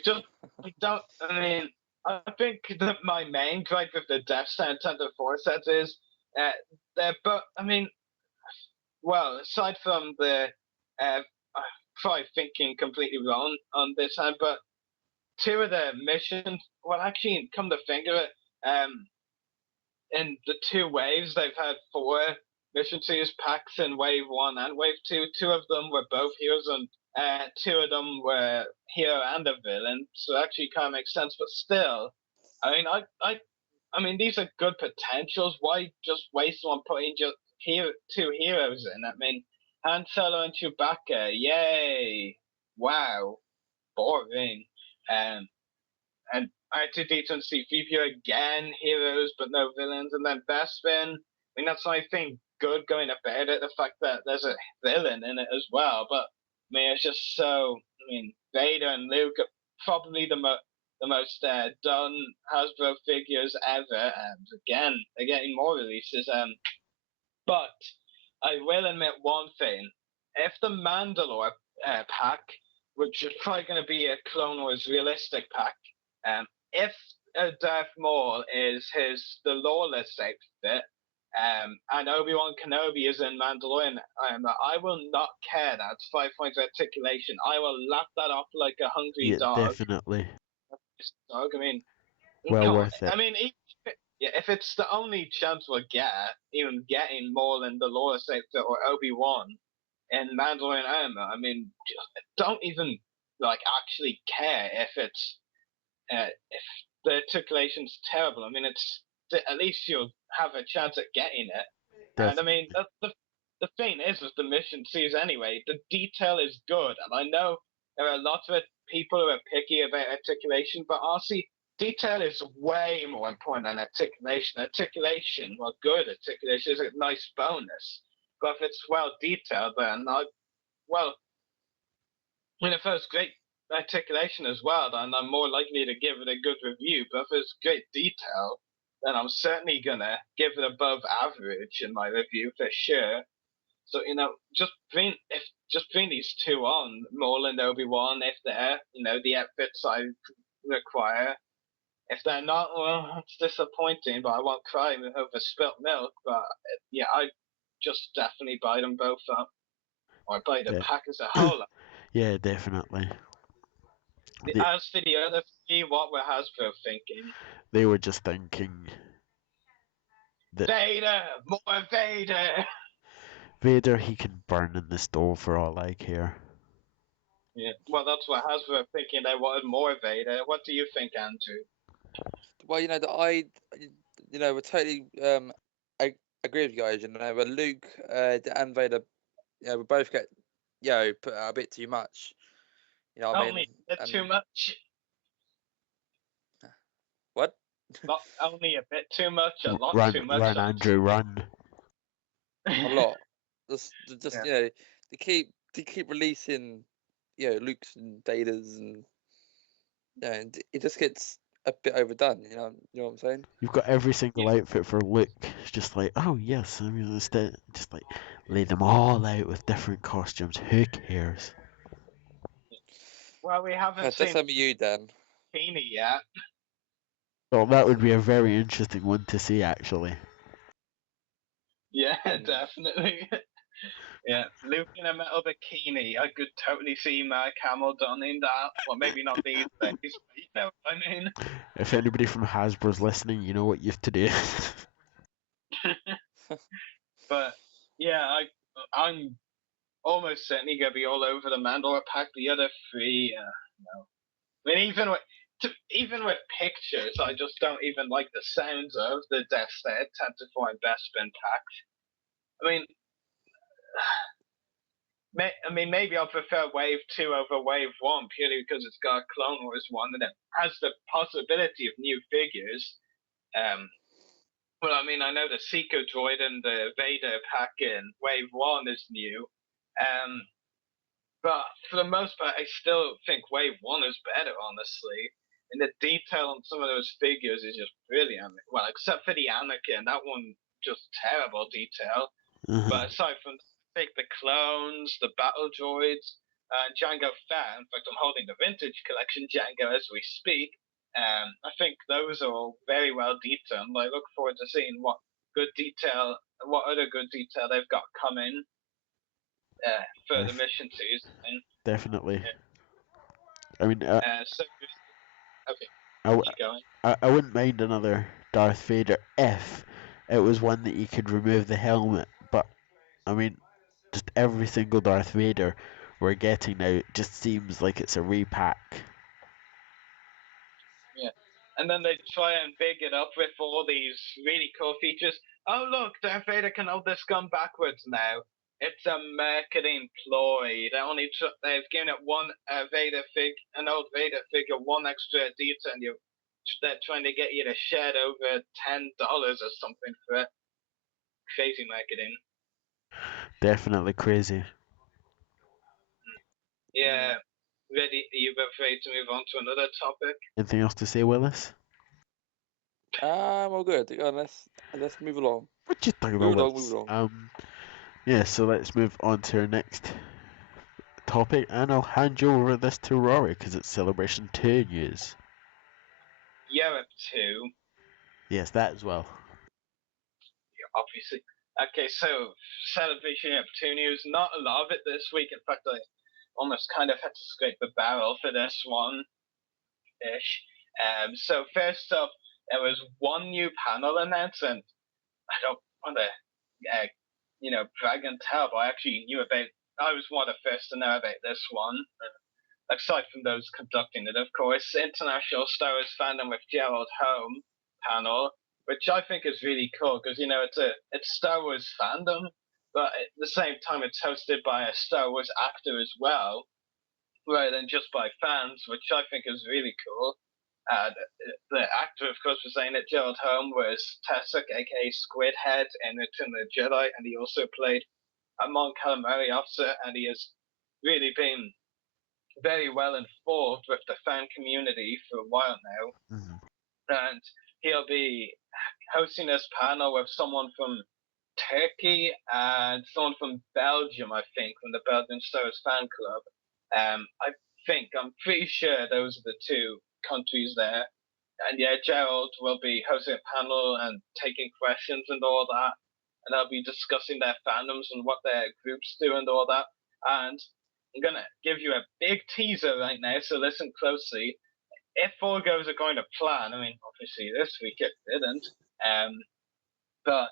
don't, I mean, I think that my main gripe with the Death Star and Tender Force sets is, but, I mean, well, aside from the, probably thinking completely wrong on this hand, but two of the missions, well, actually, come to think of it, in the two waves, they've had 4 mission series packs in wave 1 and wave 2. 2 of them were both heroes, and 2 of them were hero and a villain. So it actually kind of makes sense. But still, I mean, I mean, these are good potentials. Why just waste on putting just 2 heroes in? I mean, Han Solo and Chewbacca, yay! Wow, boring. And R2-D2 and C-3PO again, heroes but no villains, and then Bespin. I mean, that's the only thing good going about it, the fact that there's a villain in it as well. But I mean, it's just so. I mean, Vader and Luke are probably the most done Hasbro figures ever, and again, they're getting more releases. But I will admit one thing: if the Mandalore pack, which is probably going to be a Clone Wars realistic pack, if Darth Maul is the lawless outfit, and Obi-Wan Kenobi is in Mandalorian I will not care. That's 5 points articulation. I will lap that off like a hungry Yeah, dog. definitely. Dog. I mean, Well come worth on. it. I mean, if it's the only chance we'll get, even getting Maul in the lawless outfit or Obi-Wan in Mandalorian armor, I mean, don't even actually care if it's if the articulation's terrible. I mean, it's at least you'll have a chance at getting it. And I mean, the thing is with the mission series anyway, the detail is good, and I know there are lots of people who are picky about articulation, but honestly, detail is way more important than articulation. Articulation, well, good articulation is a nice bonus, but if it's well detailed, then well, I mean, if it's great articulation as well, then I'm more likely to give it a good review. But if it's great detail, then I'm certainly gonna give it above average in my review for sure. So just bring these 2 on, Maul and Obi-Wan, if they're the outfits I require. If they're not, well, it's disappointing. But I won't cry over spilt milk. But yeah, I just definitely buy them both up, or buy the pack as a whole. Yeah, definitely. As for the other 3, what were Hasbro thinking? They were just thinking that Vader! More Vader! Vader, he can burn in the stove for all I care. Yeah, well, that's what Hasbro were thinking. They wanted more Vader. What do you think, Andrew? Well, we're totally I agree with you guys. But Luke and Vader, we both get put out a bit too much. You know what I Only mean? a bit too much. What? Not only a bit too much, a lot Run, too much. run, Andrew, run. A lot. Just Yeah. they keep releasing Luke's and Vader's and it just gets a bit overdone. You know what I'm saying? You've got every single outfit for Luke. It's just like, oh yes, I mean, instead, just like lay them all out with different costumes. Who cares? Well, we haven't That's seen some of you, Dan. Beanie yet. Well, that would be a very interesting one to see, actually. Yeah, definitely. Yeah, Luke in a metal bikini. I could totally see Mark Hamill donning that. Well, maybe not these days, but you know what I mean. If anybody from Hasbro's listening, you know what you have to do. But yeah, I'm almost certainly gonna be all over the Mandalore pack. The other three, no. I mean, even with pictures, I just don't even like the sounds of the Death Star 10-4 and Bespin packs. I mean, maybe I'll prefer Wave 2 over Wave 1 purely because it's got Clone Wars 1 and it has the possibility of new figures. Well, I mean, I know the Seeker droid and the Vader pack in Wave 1 is new. But for the most part, I still think Wave 1 is better, honestly. And the detail on some of those figures is just brilliant. Well, except for the Anakin, that one just terrible detail. But aside from that, I think the clones, the battle droids, Jango Fett, in fact, I'm holding the vintage collection Jango as we speak. I think those are all very well detailed. I look forward to seeing what other good detail they've got coming for the mission season. Definitely. Yeah. I mean, Okay. I, Keep going. I wouldn't mind another Darth Vader if it was one that you could remove the helmet, but I mean, just every single Darth Vader we're getting now just seems like it's a repack. Yeah. And then they try and big it up with all these really cool features. Oh look, Darth Vader can hold this gun backwards now. It's a marketing ploy. They've given it an old Vader figure, one extra detail, and they're trying to get you to shed over $10 or something for it. Crazy marketing. Definitely crazy. Yeah. Ready? Are you ready to move on to another topic? Anything else to say, Willis? I'm all good. Let's move along. What you talking about, Willis? Yeah, so let's move on to our next topic, and I'll hand you over this to Rory because it's Celebration 2 news. Europe 2. Yes, that as well. Obviously. Okay, so Celebration Europe 2 news. Not a lot of it this week. In fact, I almost kind of had to scrape the barrel for this one ish. So first up, there was one new panel announced, and I don't want to, brag and tell, but I was one of the first to know about this one. Aside from those conducting it, of course, International Star Wars Fandom with Gerald Home panel, which I think is really cool because it's Star Wars fandom, but at the same time it's hosted by a Star Wars actor as well, rather than just by fans, which I think is really cool. The actor, of course, was saying that Gerald Home was Tessek, aka Squidhead, in Return of the Jedi, and he also played a Mon Calamari officer, and he has really been very well involved with the fan community for a while now. And he'll be hosting this panel with someone from Turkey and someone from Belgium, I think, from the Belgian Star Wars fan club. I'm pretty sure those are the two countries there. And yeah, Gerald will be hosting a panel and taking questions and all that. And they'll be discussing their fandoms and what their groups do and all that. And I'm going to give you a big teaser right now, so listen closely. If all goes according to plan, I mean, obviously this week it didn't, but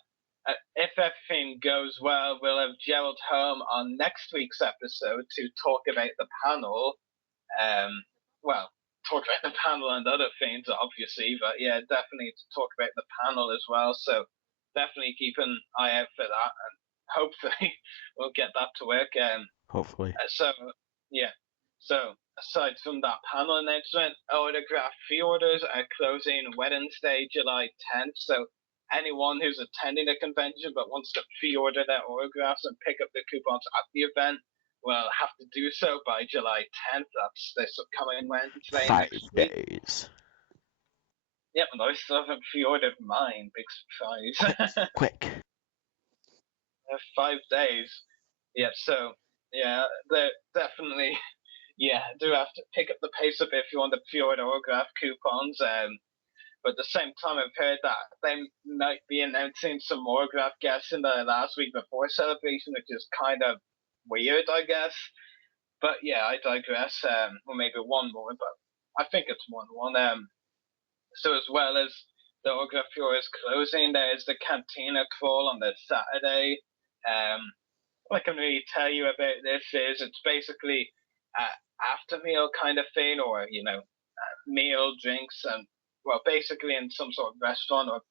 if everything goes well, we'll have Gerald home on next week's episode to talk about the panel. talk about the panel and other things, obviously, but yeah, definitely to talk about the panel as well. So definitely keep an eye out for that, and hopefully we'll get that to work. Hopefully. So yeah, so aside from that panel announcement, autograph pre-orders are closing Wednesday, July 10th. So anyone who's attending the convention but wants to pre-order their autographs and pick up the coupons at the event will have to do so by July 10th. That's this upcoming Wednesday 5 next week. days. Yep, and I still haven't pre-ordered mine. Big surprise. Quick. 5 days. Yeah, so yeah, they're definitely do have to pick up the pace a bit if you want to pre-order autograph coupons. But at the same time, I've heard that they might be announcing some autograph guests in the last week before celebration, which is kind of weird, I guess. But yeah, I digress. Or maybe one more, but I think it's one. So as well as the autograph tour is closing, there's the Cantina crawl on the Saturday. What I can really tell you about this is it's basically after meal kind of thing, or meal, drinks, and well, basically in some sort of restaurant or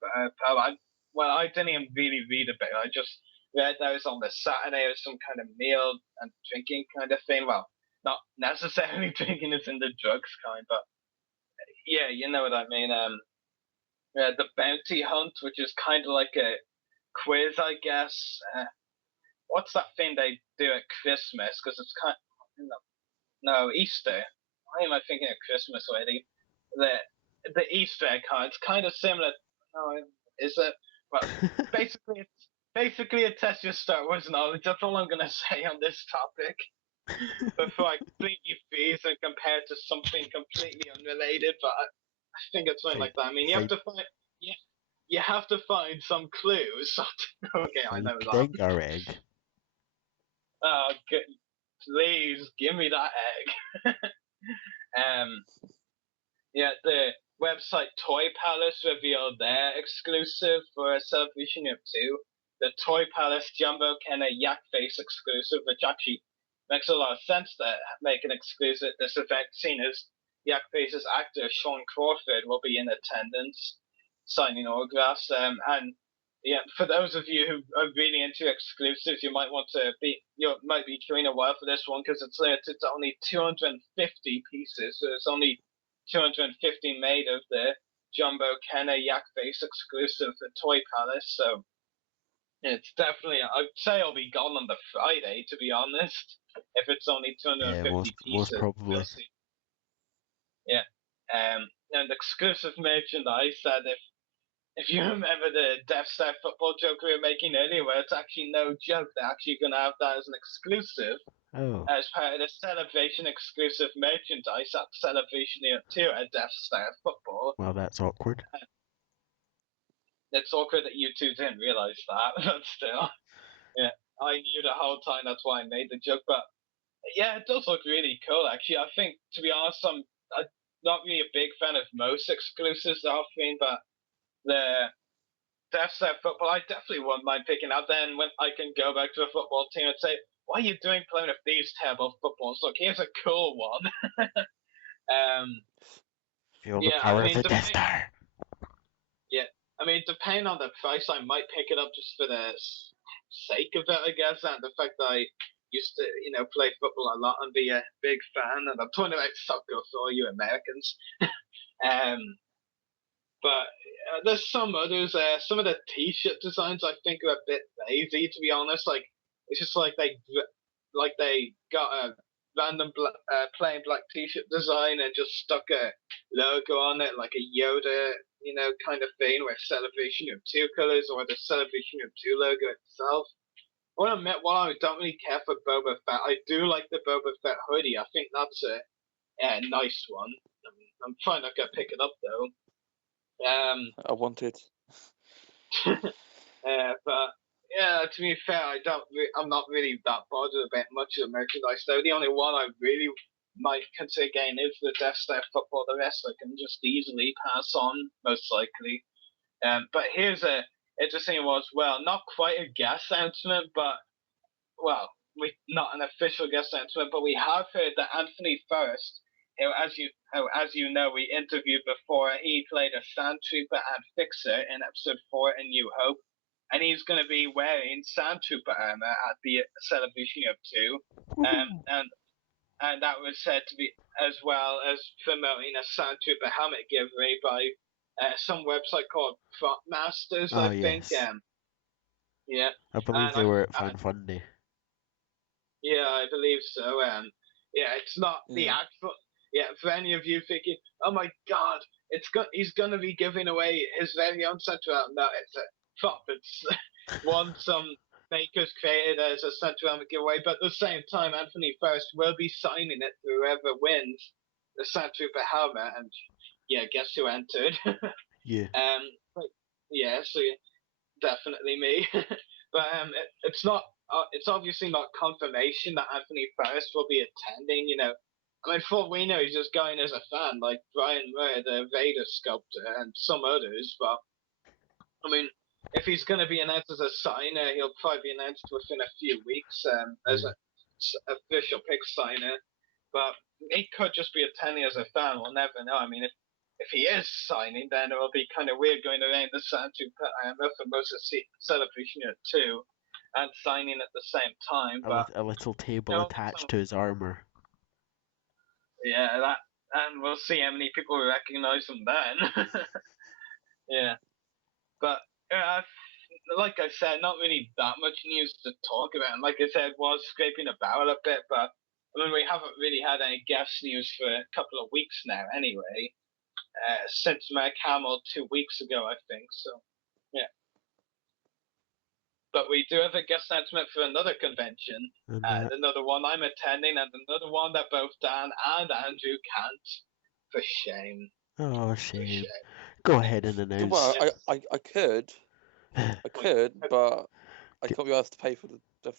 pub. I didn't even really read about it. I just read that it was on the Saturday. It was some kind of meal and drinking kind of thing. Well, not necessarily drinking as in the drugs kind, but yeah, you know what I mean. The bounty hunt, which is kind of like a quiz, I guess. What's that thing they do at Christmas? Because it's kind of, no, Easter. Why am I thinking of Christmas already? The Easter egg hunt. It's kind of similar. No, is it? Well, basically it tests your Star Wars knowledge. That's all I'm gonna say on this topic. Before I completely freeze and compare it to something completely unrelated, but I think it's something like that. I mean, you have to find. Yeah, you have to find some clues. Okay, I know that. Dingo egg. Oh, good. Please give me that egg. Yeah, the website Toy Palace revealed their exclusive for Celebration of 2. The Toy Palace Jumbo Kenner Yak Face exclusive, which actually makes a lot of sense to make an exclusive at this event, seeing as Yak Face's actor Sean Crawford will be in attendance signing autographs. And yeah, for those of you who are really into exclusives, you might might be queuing a while for this one because it's limited to only 250 pieces. So it's only 250 made of the Jumbo Kenner Yak Face exclusive for Toy Palace. So it's definitely, I'd say it'll be gone on the Friday, to be honest, if it's only 250 pieces. Most probably. Yeah. And exclusive merchandise that if you remember the Death Star football joke we were making earlier, where it's actually no joke, they're actually going to have that as an exclusive. Oh. As part of the Celebration exclusive merchandise at Celebration 2 at Death Star football. Well, that's awkward. It's awkward that you two didn't realize that, but still. Yeah, I knew the whole time, that's why I made the joke, but yeah, it does look really cool, actually. I think, to be honest, I'm not really a big fan of most exclusives they're offering, but the Death Star football, I definitely wouldn't mind picking up. Then when I can go back to a football team and say, what are you doing playing with these terrible footballs? Look, here's a cool one. Feel the power of the Death Star. Yeah, I mean, depending on the price, I might pick it up just for the sake of it, I guess, and the fact that I used to, play football a lot and be a big fan, and I'm talking about soccer for all you Americans. But there's some others. Some of the T-shirt designs I think are a bit lazy, to be honest. Like it's just like they got a random plain black T-shirt design and just stuck a logo on it, like a Yoda, kind of thing, with Celebration of 2 colors or the Celebration of 2 logo itself. While I don't really care for Boba Fett, I do like the Boba Fett hoodie. I think that's a nice one. I'm probably not gonna pick it up though. I want it. But yeah, to be fair, I'm not really that bothered about much of the merchandise though. The only one I really might consider getting is the Death Star football. The rest I can just easily pass on, most likely. But here's a interesting one as well. Not quite a guest announcement, but not an official guest announcement, but we have heard that Anthony Forrest, as you know, we interviewed before. He played a Sand Trooper and Fixer in episode 4 in New Hope, and he's going to be wearing Sand Trooper armor at the celebration of 2. And that was said to be as well as promoting a Sand Trooper helmet giveaway by some website called Prop Masters, Oh, I think. yes. Yeah. I believe And they were at Fan Fun Day. yeah, I believe so. Yeah, it's not the actual. Yeah, for any of you thinking, oh my God, he's gonna be giving away his very own Central. No, it's a prop. It's one some makers created as a Central giveaway, but at the same time, Anthony First will be signing it to whoever wins the Central helmet, and yeah, guess who entered? Yeah. But, yeah, so definitely me. But it's not. It's obviously not confirmation that Anthony First will be attending. You know, I mean, for all we know, he's just going as a fan, like Brian Murray, the Vader sculptor, and some others. But I mean, if he's going to be announced as a signer, he'll probably be announced within a few weeks as an official pick signer. But he could just be attending as a fan. We'll never know. I mean, if he is signing, then it will be kind of weird going around the Santa for most of the celebration at 2 and signing at the same time. But A little table attached to his armor. yeah, and we'll see how many people recognize him then. Yeah, but like I said, not really that much news to talk about. And like I said, was scraping the barrel a bit, but I mean, we haven't really had any guest news for a couple of weeks now, anyway. Since Mark Hamill 2 weeks ago, I think. So, yeah. But we do have a guest announcement for another convention, another one I'm attending, and another one that both Dan and Andrew can't. For shame. Oh, shame. Go ahead and announce. Well, I could, but I can't be asked to pay for the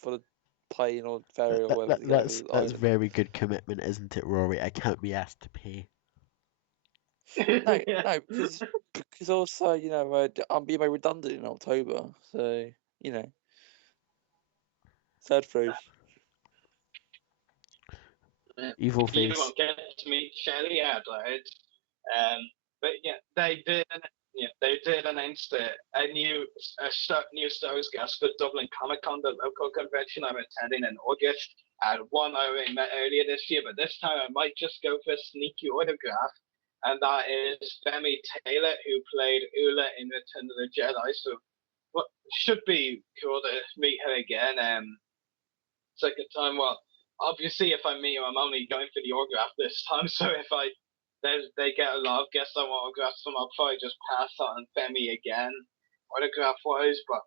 plane or ferry or whatever. That's very good commitment, isn't it, Rory? I can't be asked to pay. No, because also, you know, I'm being made redundant in October, so you know, sad truth. Evil face. You won't get to meet Shelley Adelaide, but yeah, they did announce a new Star Wars guest for Dublin Comic Con, the local convention I'm attending in August. And one I already met earlier this year, but this time I might just go for a sneaky autograph. And that is Femi Taylor, who played Ula in Return of the Jedi. So, what should be cool to meet her again. Second time, well, obviously, if I meet her, I'm only going for the autograph this time. So if they get a lot of guests I want autographs from, I'll probably just pass on Femi again, autograph-wise. But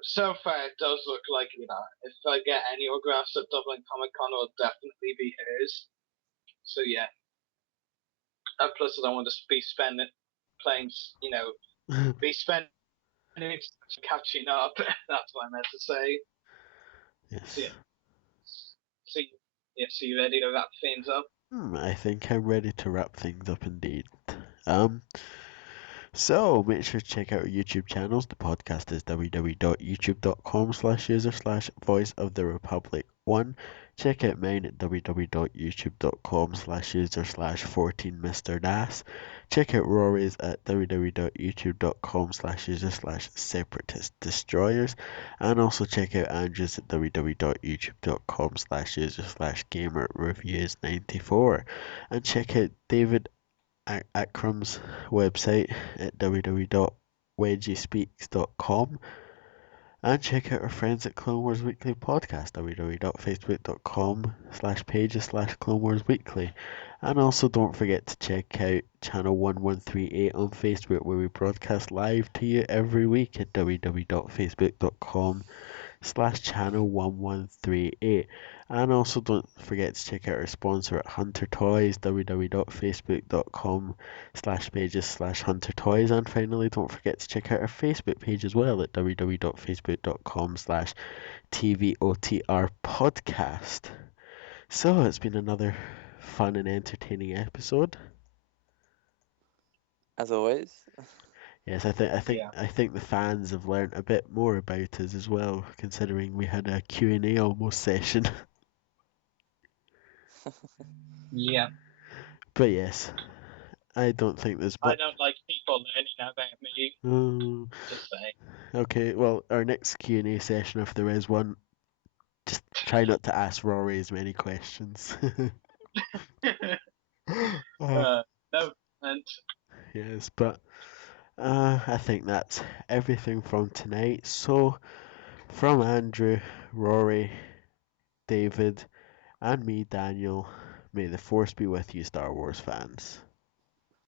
so far it does look like, you know, if I get any autographs at Dublin Comic Con, it'll definitely be hers. So yeah. And plus, I don't want to be spending catching up. That's what I meant to say. Yes. So you ready to wrap things up? I think I'm ready to wrap things up indeed. So make sure to check out our YouTube channels. The podcast is www.youtube.com/user/voice-of-the-republic1. Check out mine at www.youtube.com/user/14mrdas. Check out Rory's at www.youtube.com/user/separatist-destroyers. And also check out Andrew's at www.youtube.com/user/gamer-reviews94. And check out David Ankrum's website at www.wedgiespeaks.com. And check out our friends at Clone Wars Weekly Podcast, www.facebook.com/pages/Clone Wars Weekly. And also don't forget to check out channel 1138 on Facebook, where we broadcast live to you every week at www.facebook.com/channel1138. And also don't forget to check out our sponsor at Hunter Toys, www.facebook.com/pages/Hunter Toys. And finally, don't forget to check out our Facebook page as well at www.facebook.com/TVOTR podcast. So it's been another fun and entertaining episode. As always. Yes, I think the fans have learnt a bit more about us as well, considering we had a Q&A almost session. Yeah. But yes, I don't think there's I much. don't like people learning about me. Just saying. Okay, well, our next Q&A session, if there is one, just try not to ask Rory as many questions. No, and Yes, but I think that's everything from tonight. So, from Andrew, Rory, David, and me, Daniel, may the Force be with you, Star Wars fans.